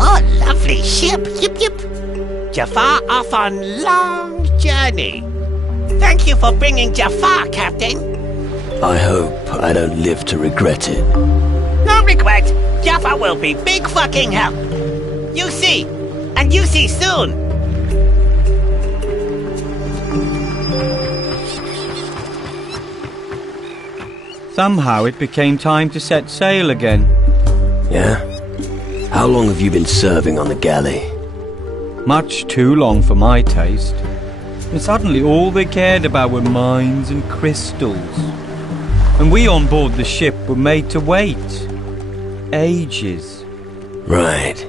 Oh, lovely ship. Yip, yip. Jafar off on long journey. Thank you for bringing Jafar, Captain. I hope I don't live to regret it. No regret. Jafar will be big fucking help. You see. And you see soon. Somehow it became time to set sail again. Yeah? How long have you been serving on the galley? Much too long for my taste. And suddenly all they cared about were mines and crystals. And we on board the ship were made to wait. Ages. Right.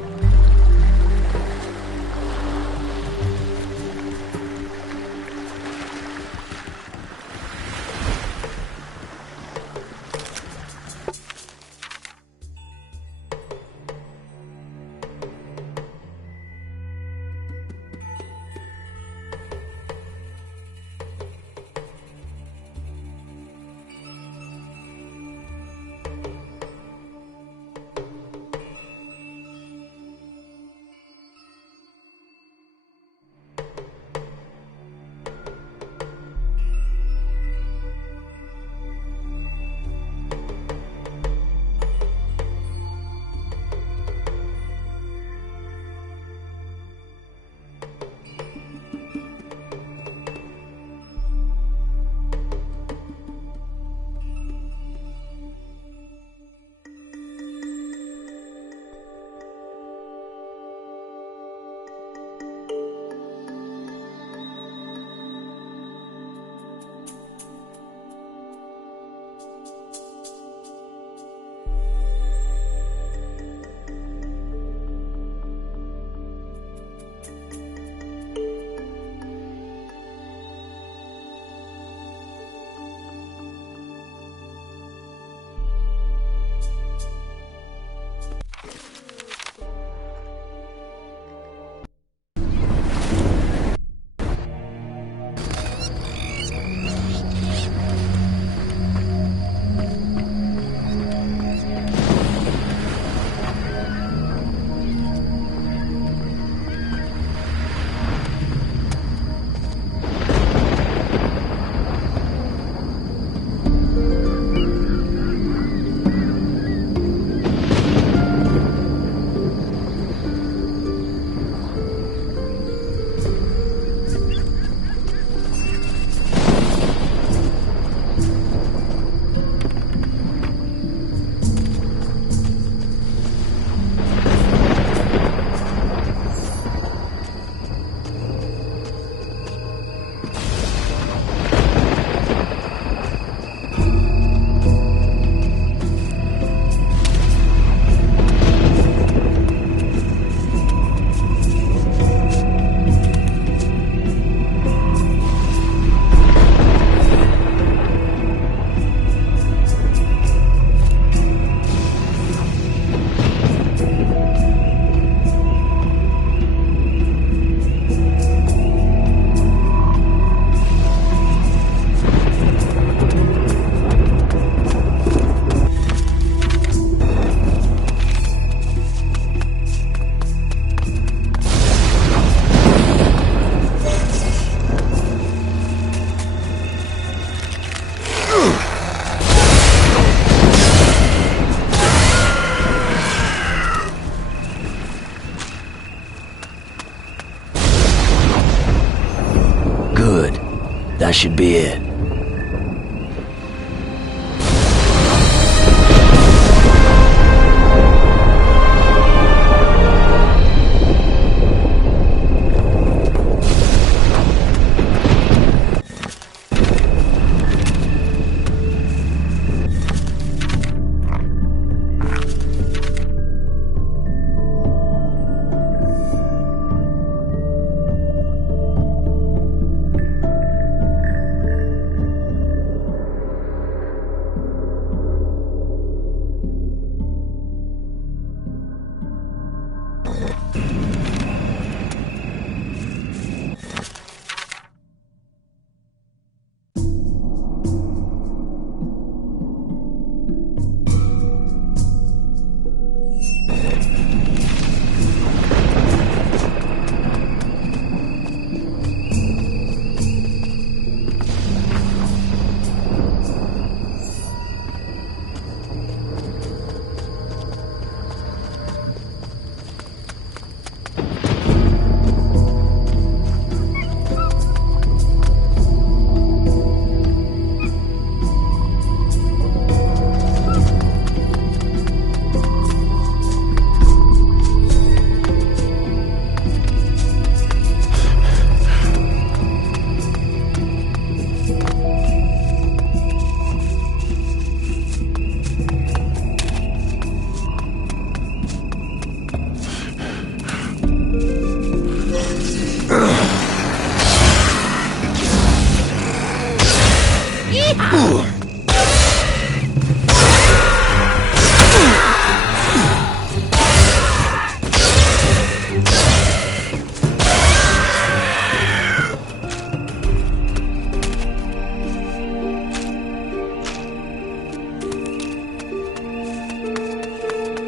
That should be it.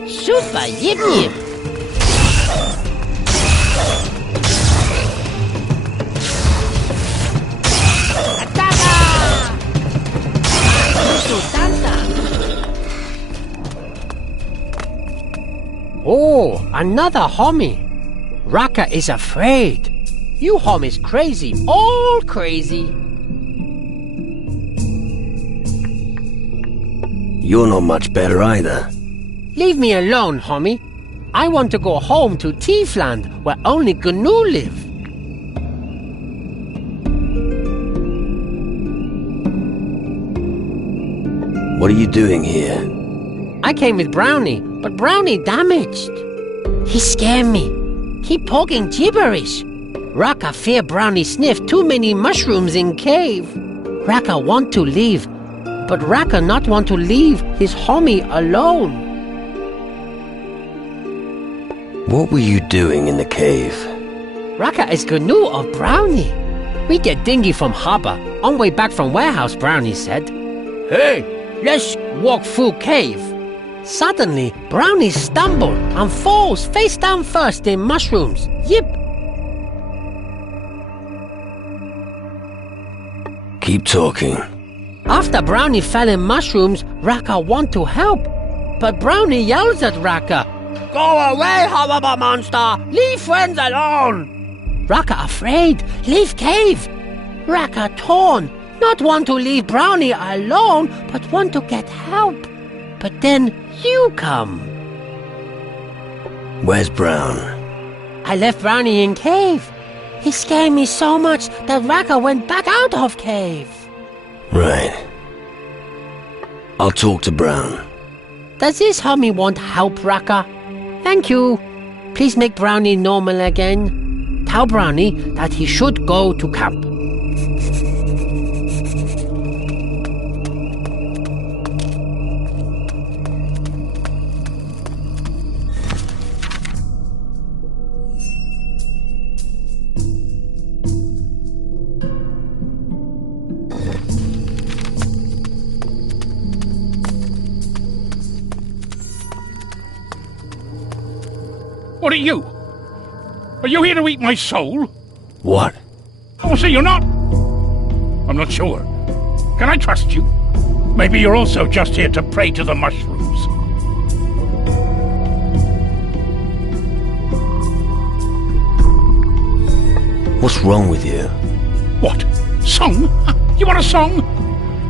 Super, yip yip. Oh, another homie. Raka is afraid. You homies crazy, all crazy. You're not much better either. Leave me alone, homie. I want to go home to Tiefland, where only Gnu live. What are you doing here? I came with Brownie, but Brownie damaged. He scared me. Keep talking gibberish. Raka fear Brownie sniffed too many mushrooms in cave. Raka want to leave, but Raka not want to leave his homie alone. What were you doing in the cave? Raka is Gnu of Brownie. We get dinghy from harbor. On way back from warehouse, Brownie said. Hey, let's walk through cave. Suddenly, Brownie stumbles and falls face down first in mushrooms. Yip. Keep talking. After Brownie fell in mushrooms, Raka want to help. But Brownie yells at Raka, "Go away, horrible monster! Leave friends alone!" Raka afraid, leave cave. Raka torn, not want to leave Brownie alone, but want to get help. But then you come. Where's Brown? I left Brownie in cave. He scared me so much that Raka went back out of cave. Right. I'll talk to Brown. Does this homie want help, Raka? Thank you. Please make Brownie normal again. Tell Brownie that he should go to camp. What are you? Are you here to eat my soul? What? Oh, so you're not? I'm not sure. Can I trust you? Maybe you're also just here to pray to the mushrooms. What's wrong with you? What? Song? You want a song?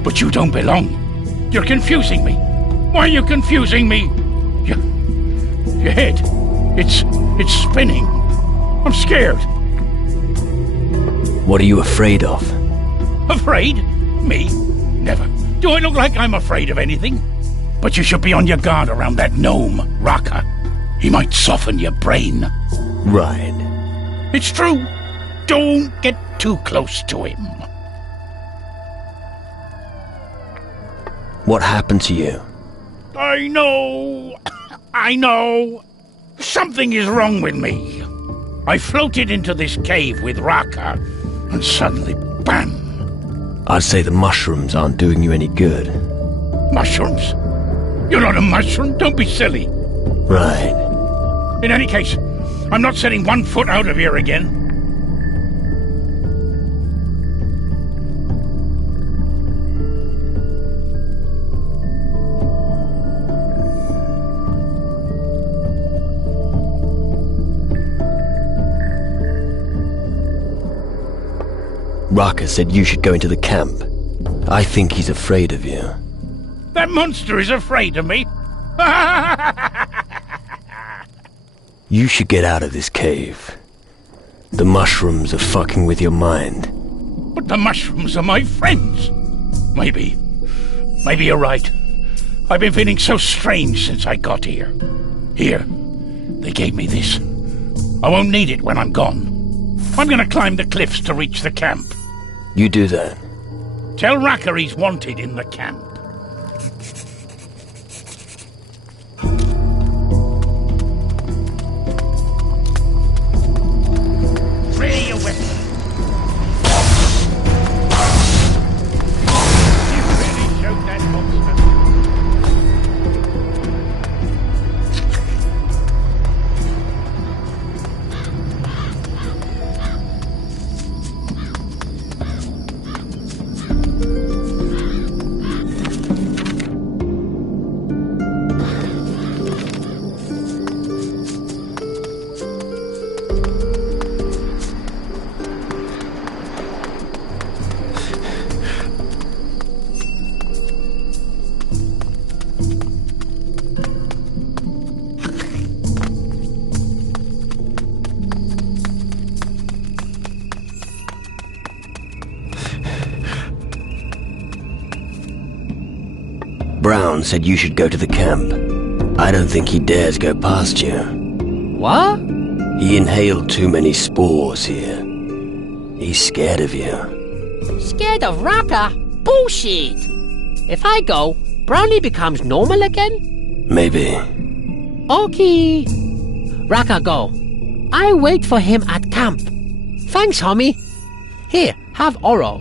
But you don't belong. You're confusing me. Why are you confusing me? Your head, it's spinning. I'm scared. What are you afraid of? Afraid? Me? Never. Do I look like I'm afraid of anything? But you should be on your guard around that gnome, Raka. He might soften your brain. Right. It's true. Don't get too close to him. What happened to you? I know. I know. Something is wrong with me. I floated into this cave with Raka, and suddenly, bam! I'd say the mushrooms aren't doing you any good. Mushrooms? You're not a mushroom. Don't be silly. Right. In any case, I'm not setting 1 foot out of here again. Raka said you should go into the camp. I think he's afraid of you. That monster is afraid of me. You should get out of this cave. The mushrooms are fucking with your mind. But the mushrooms are my friends. Maybe you're right. I've been feeling so strange since I got here. Here, they gave me this. I won't need it when I'm gone. I'm gonna climb the cliffs to reach the camp. You do that. Tell Raka he's wanted in the camp. Ready your weapon. You really showed that monster. Brown said you should go to the camp. I don't think he dares go past you. What? He inhaled too many spores here. He's scared of you. Scared of Raka? Bullshit! If I go, Brownie becomes normal again? Maybe. Okay. Raka go. I wait for him at camp. Thanks, homie. Here, have Oro.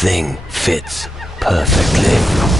thing fits perfectly.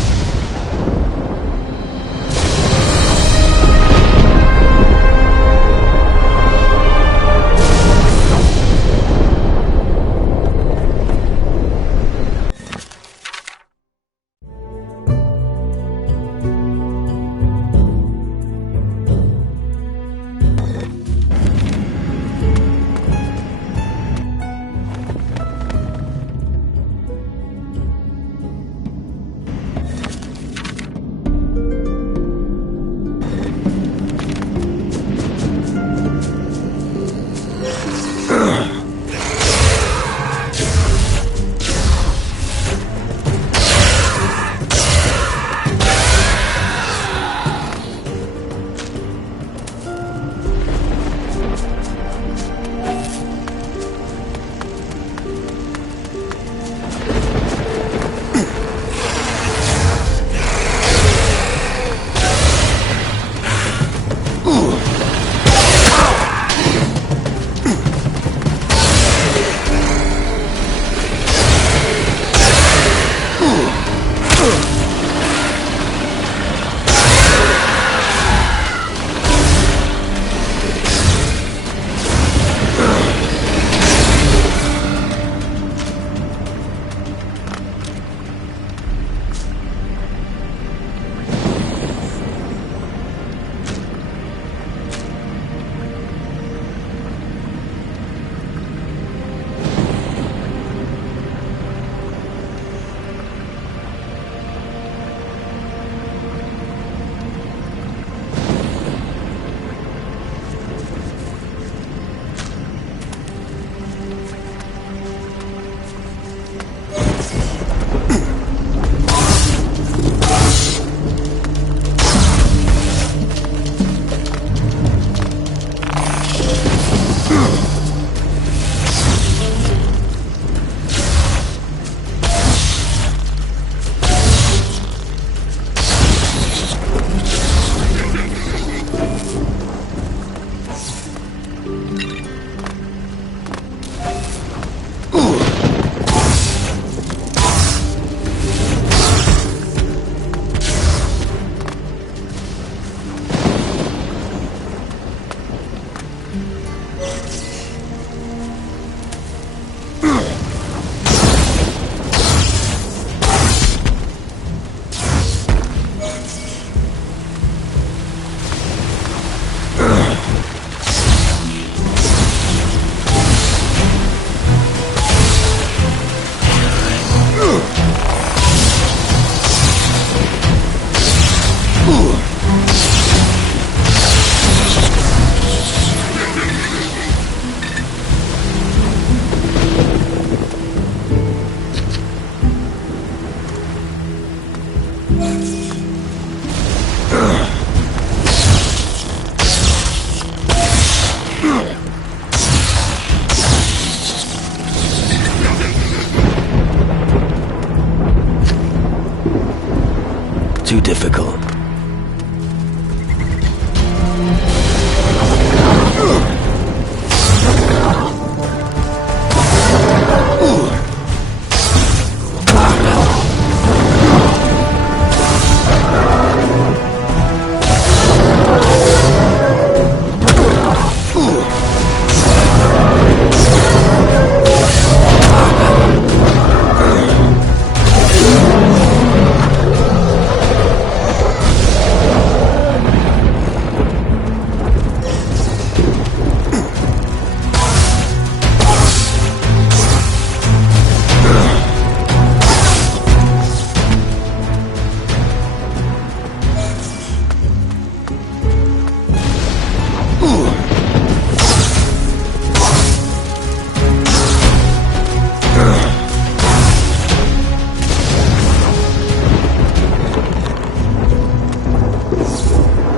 Too difficult.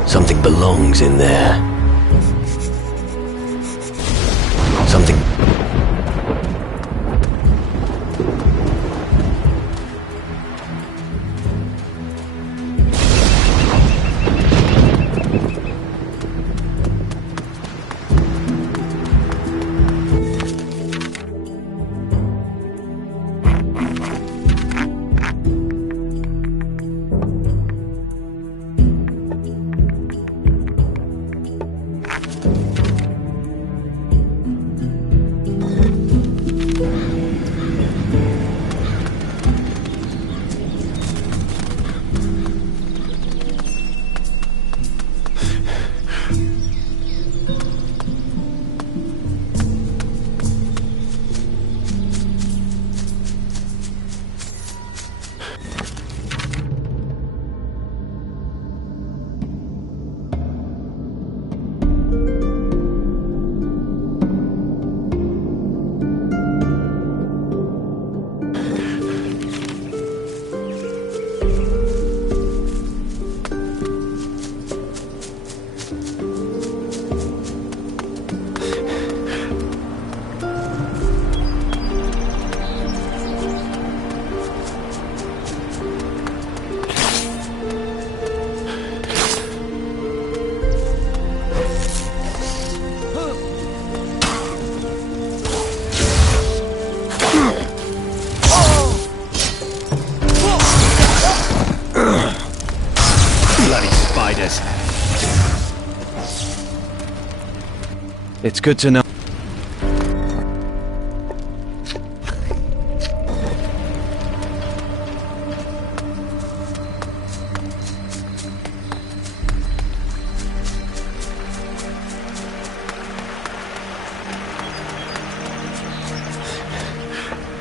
Something belongs in there. Something... It's good to know.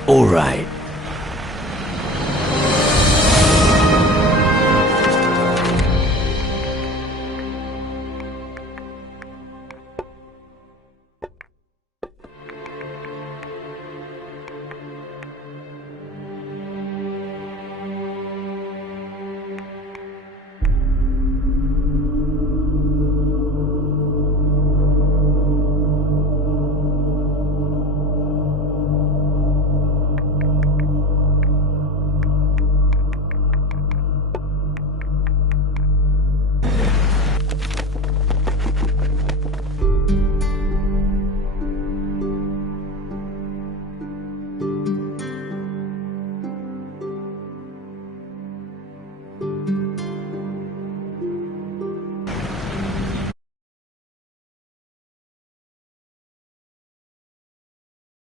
All right.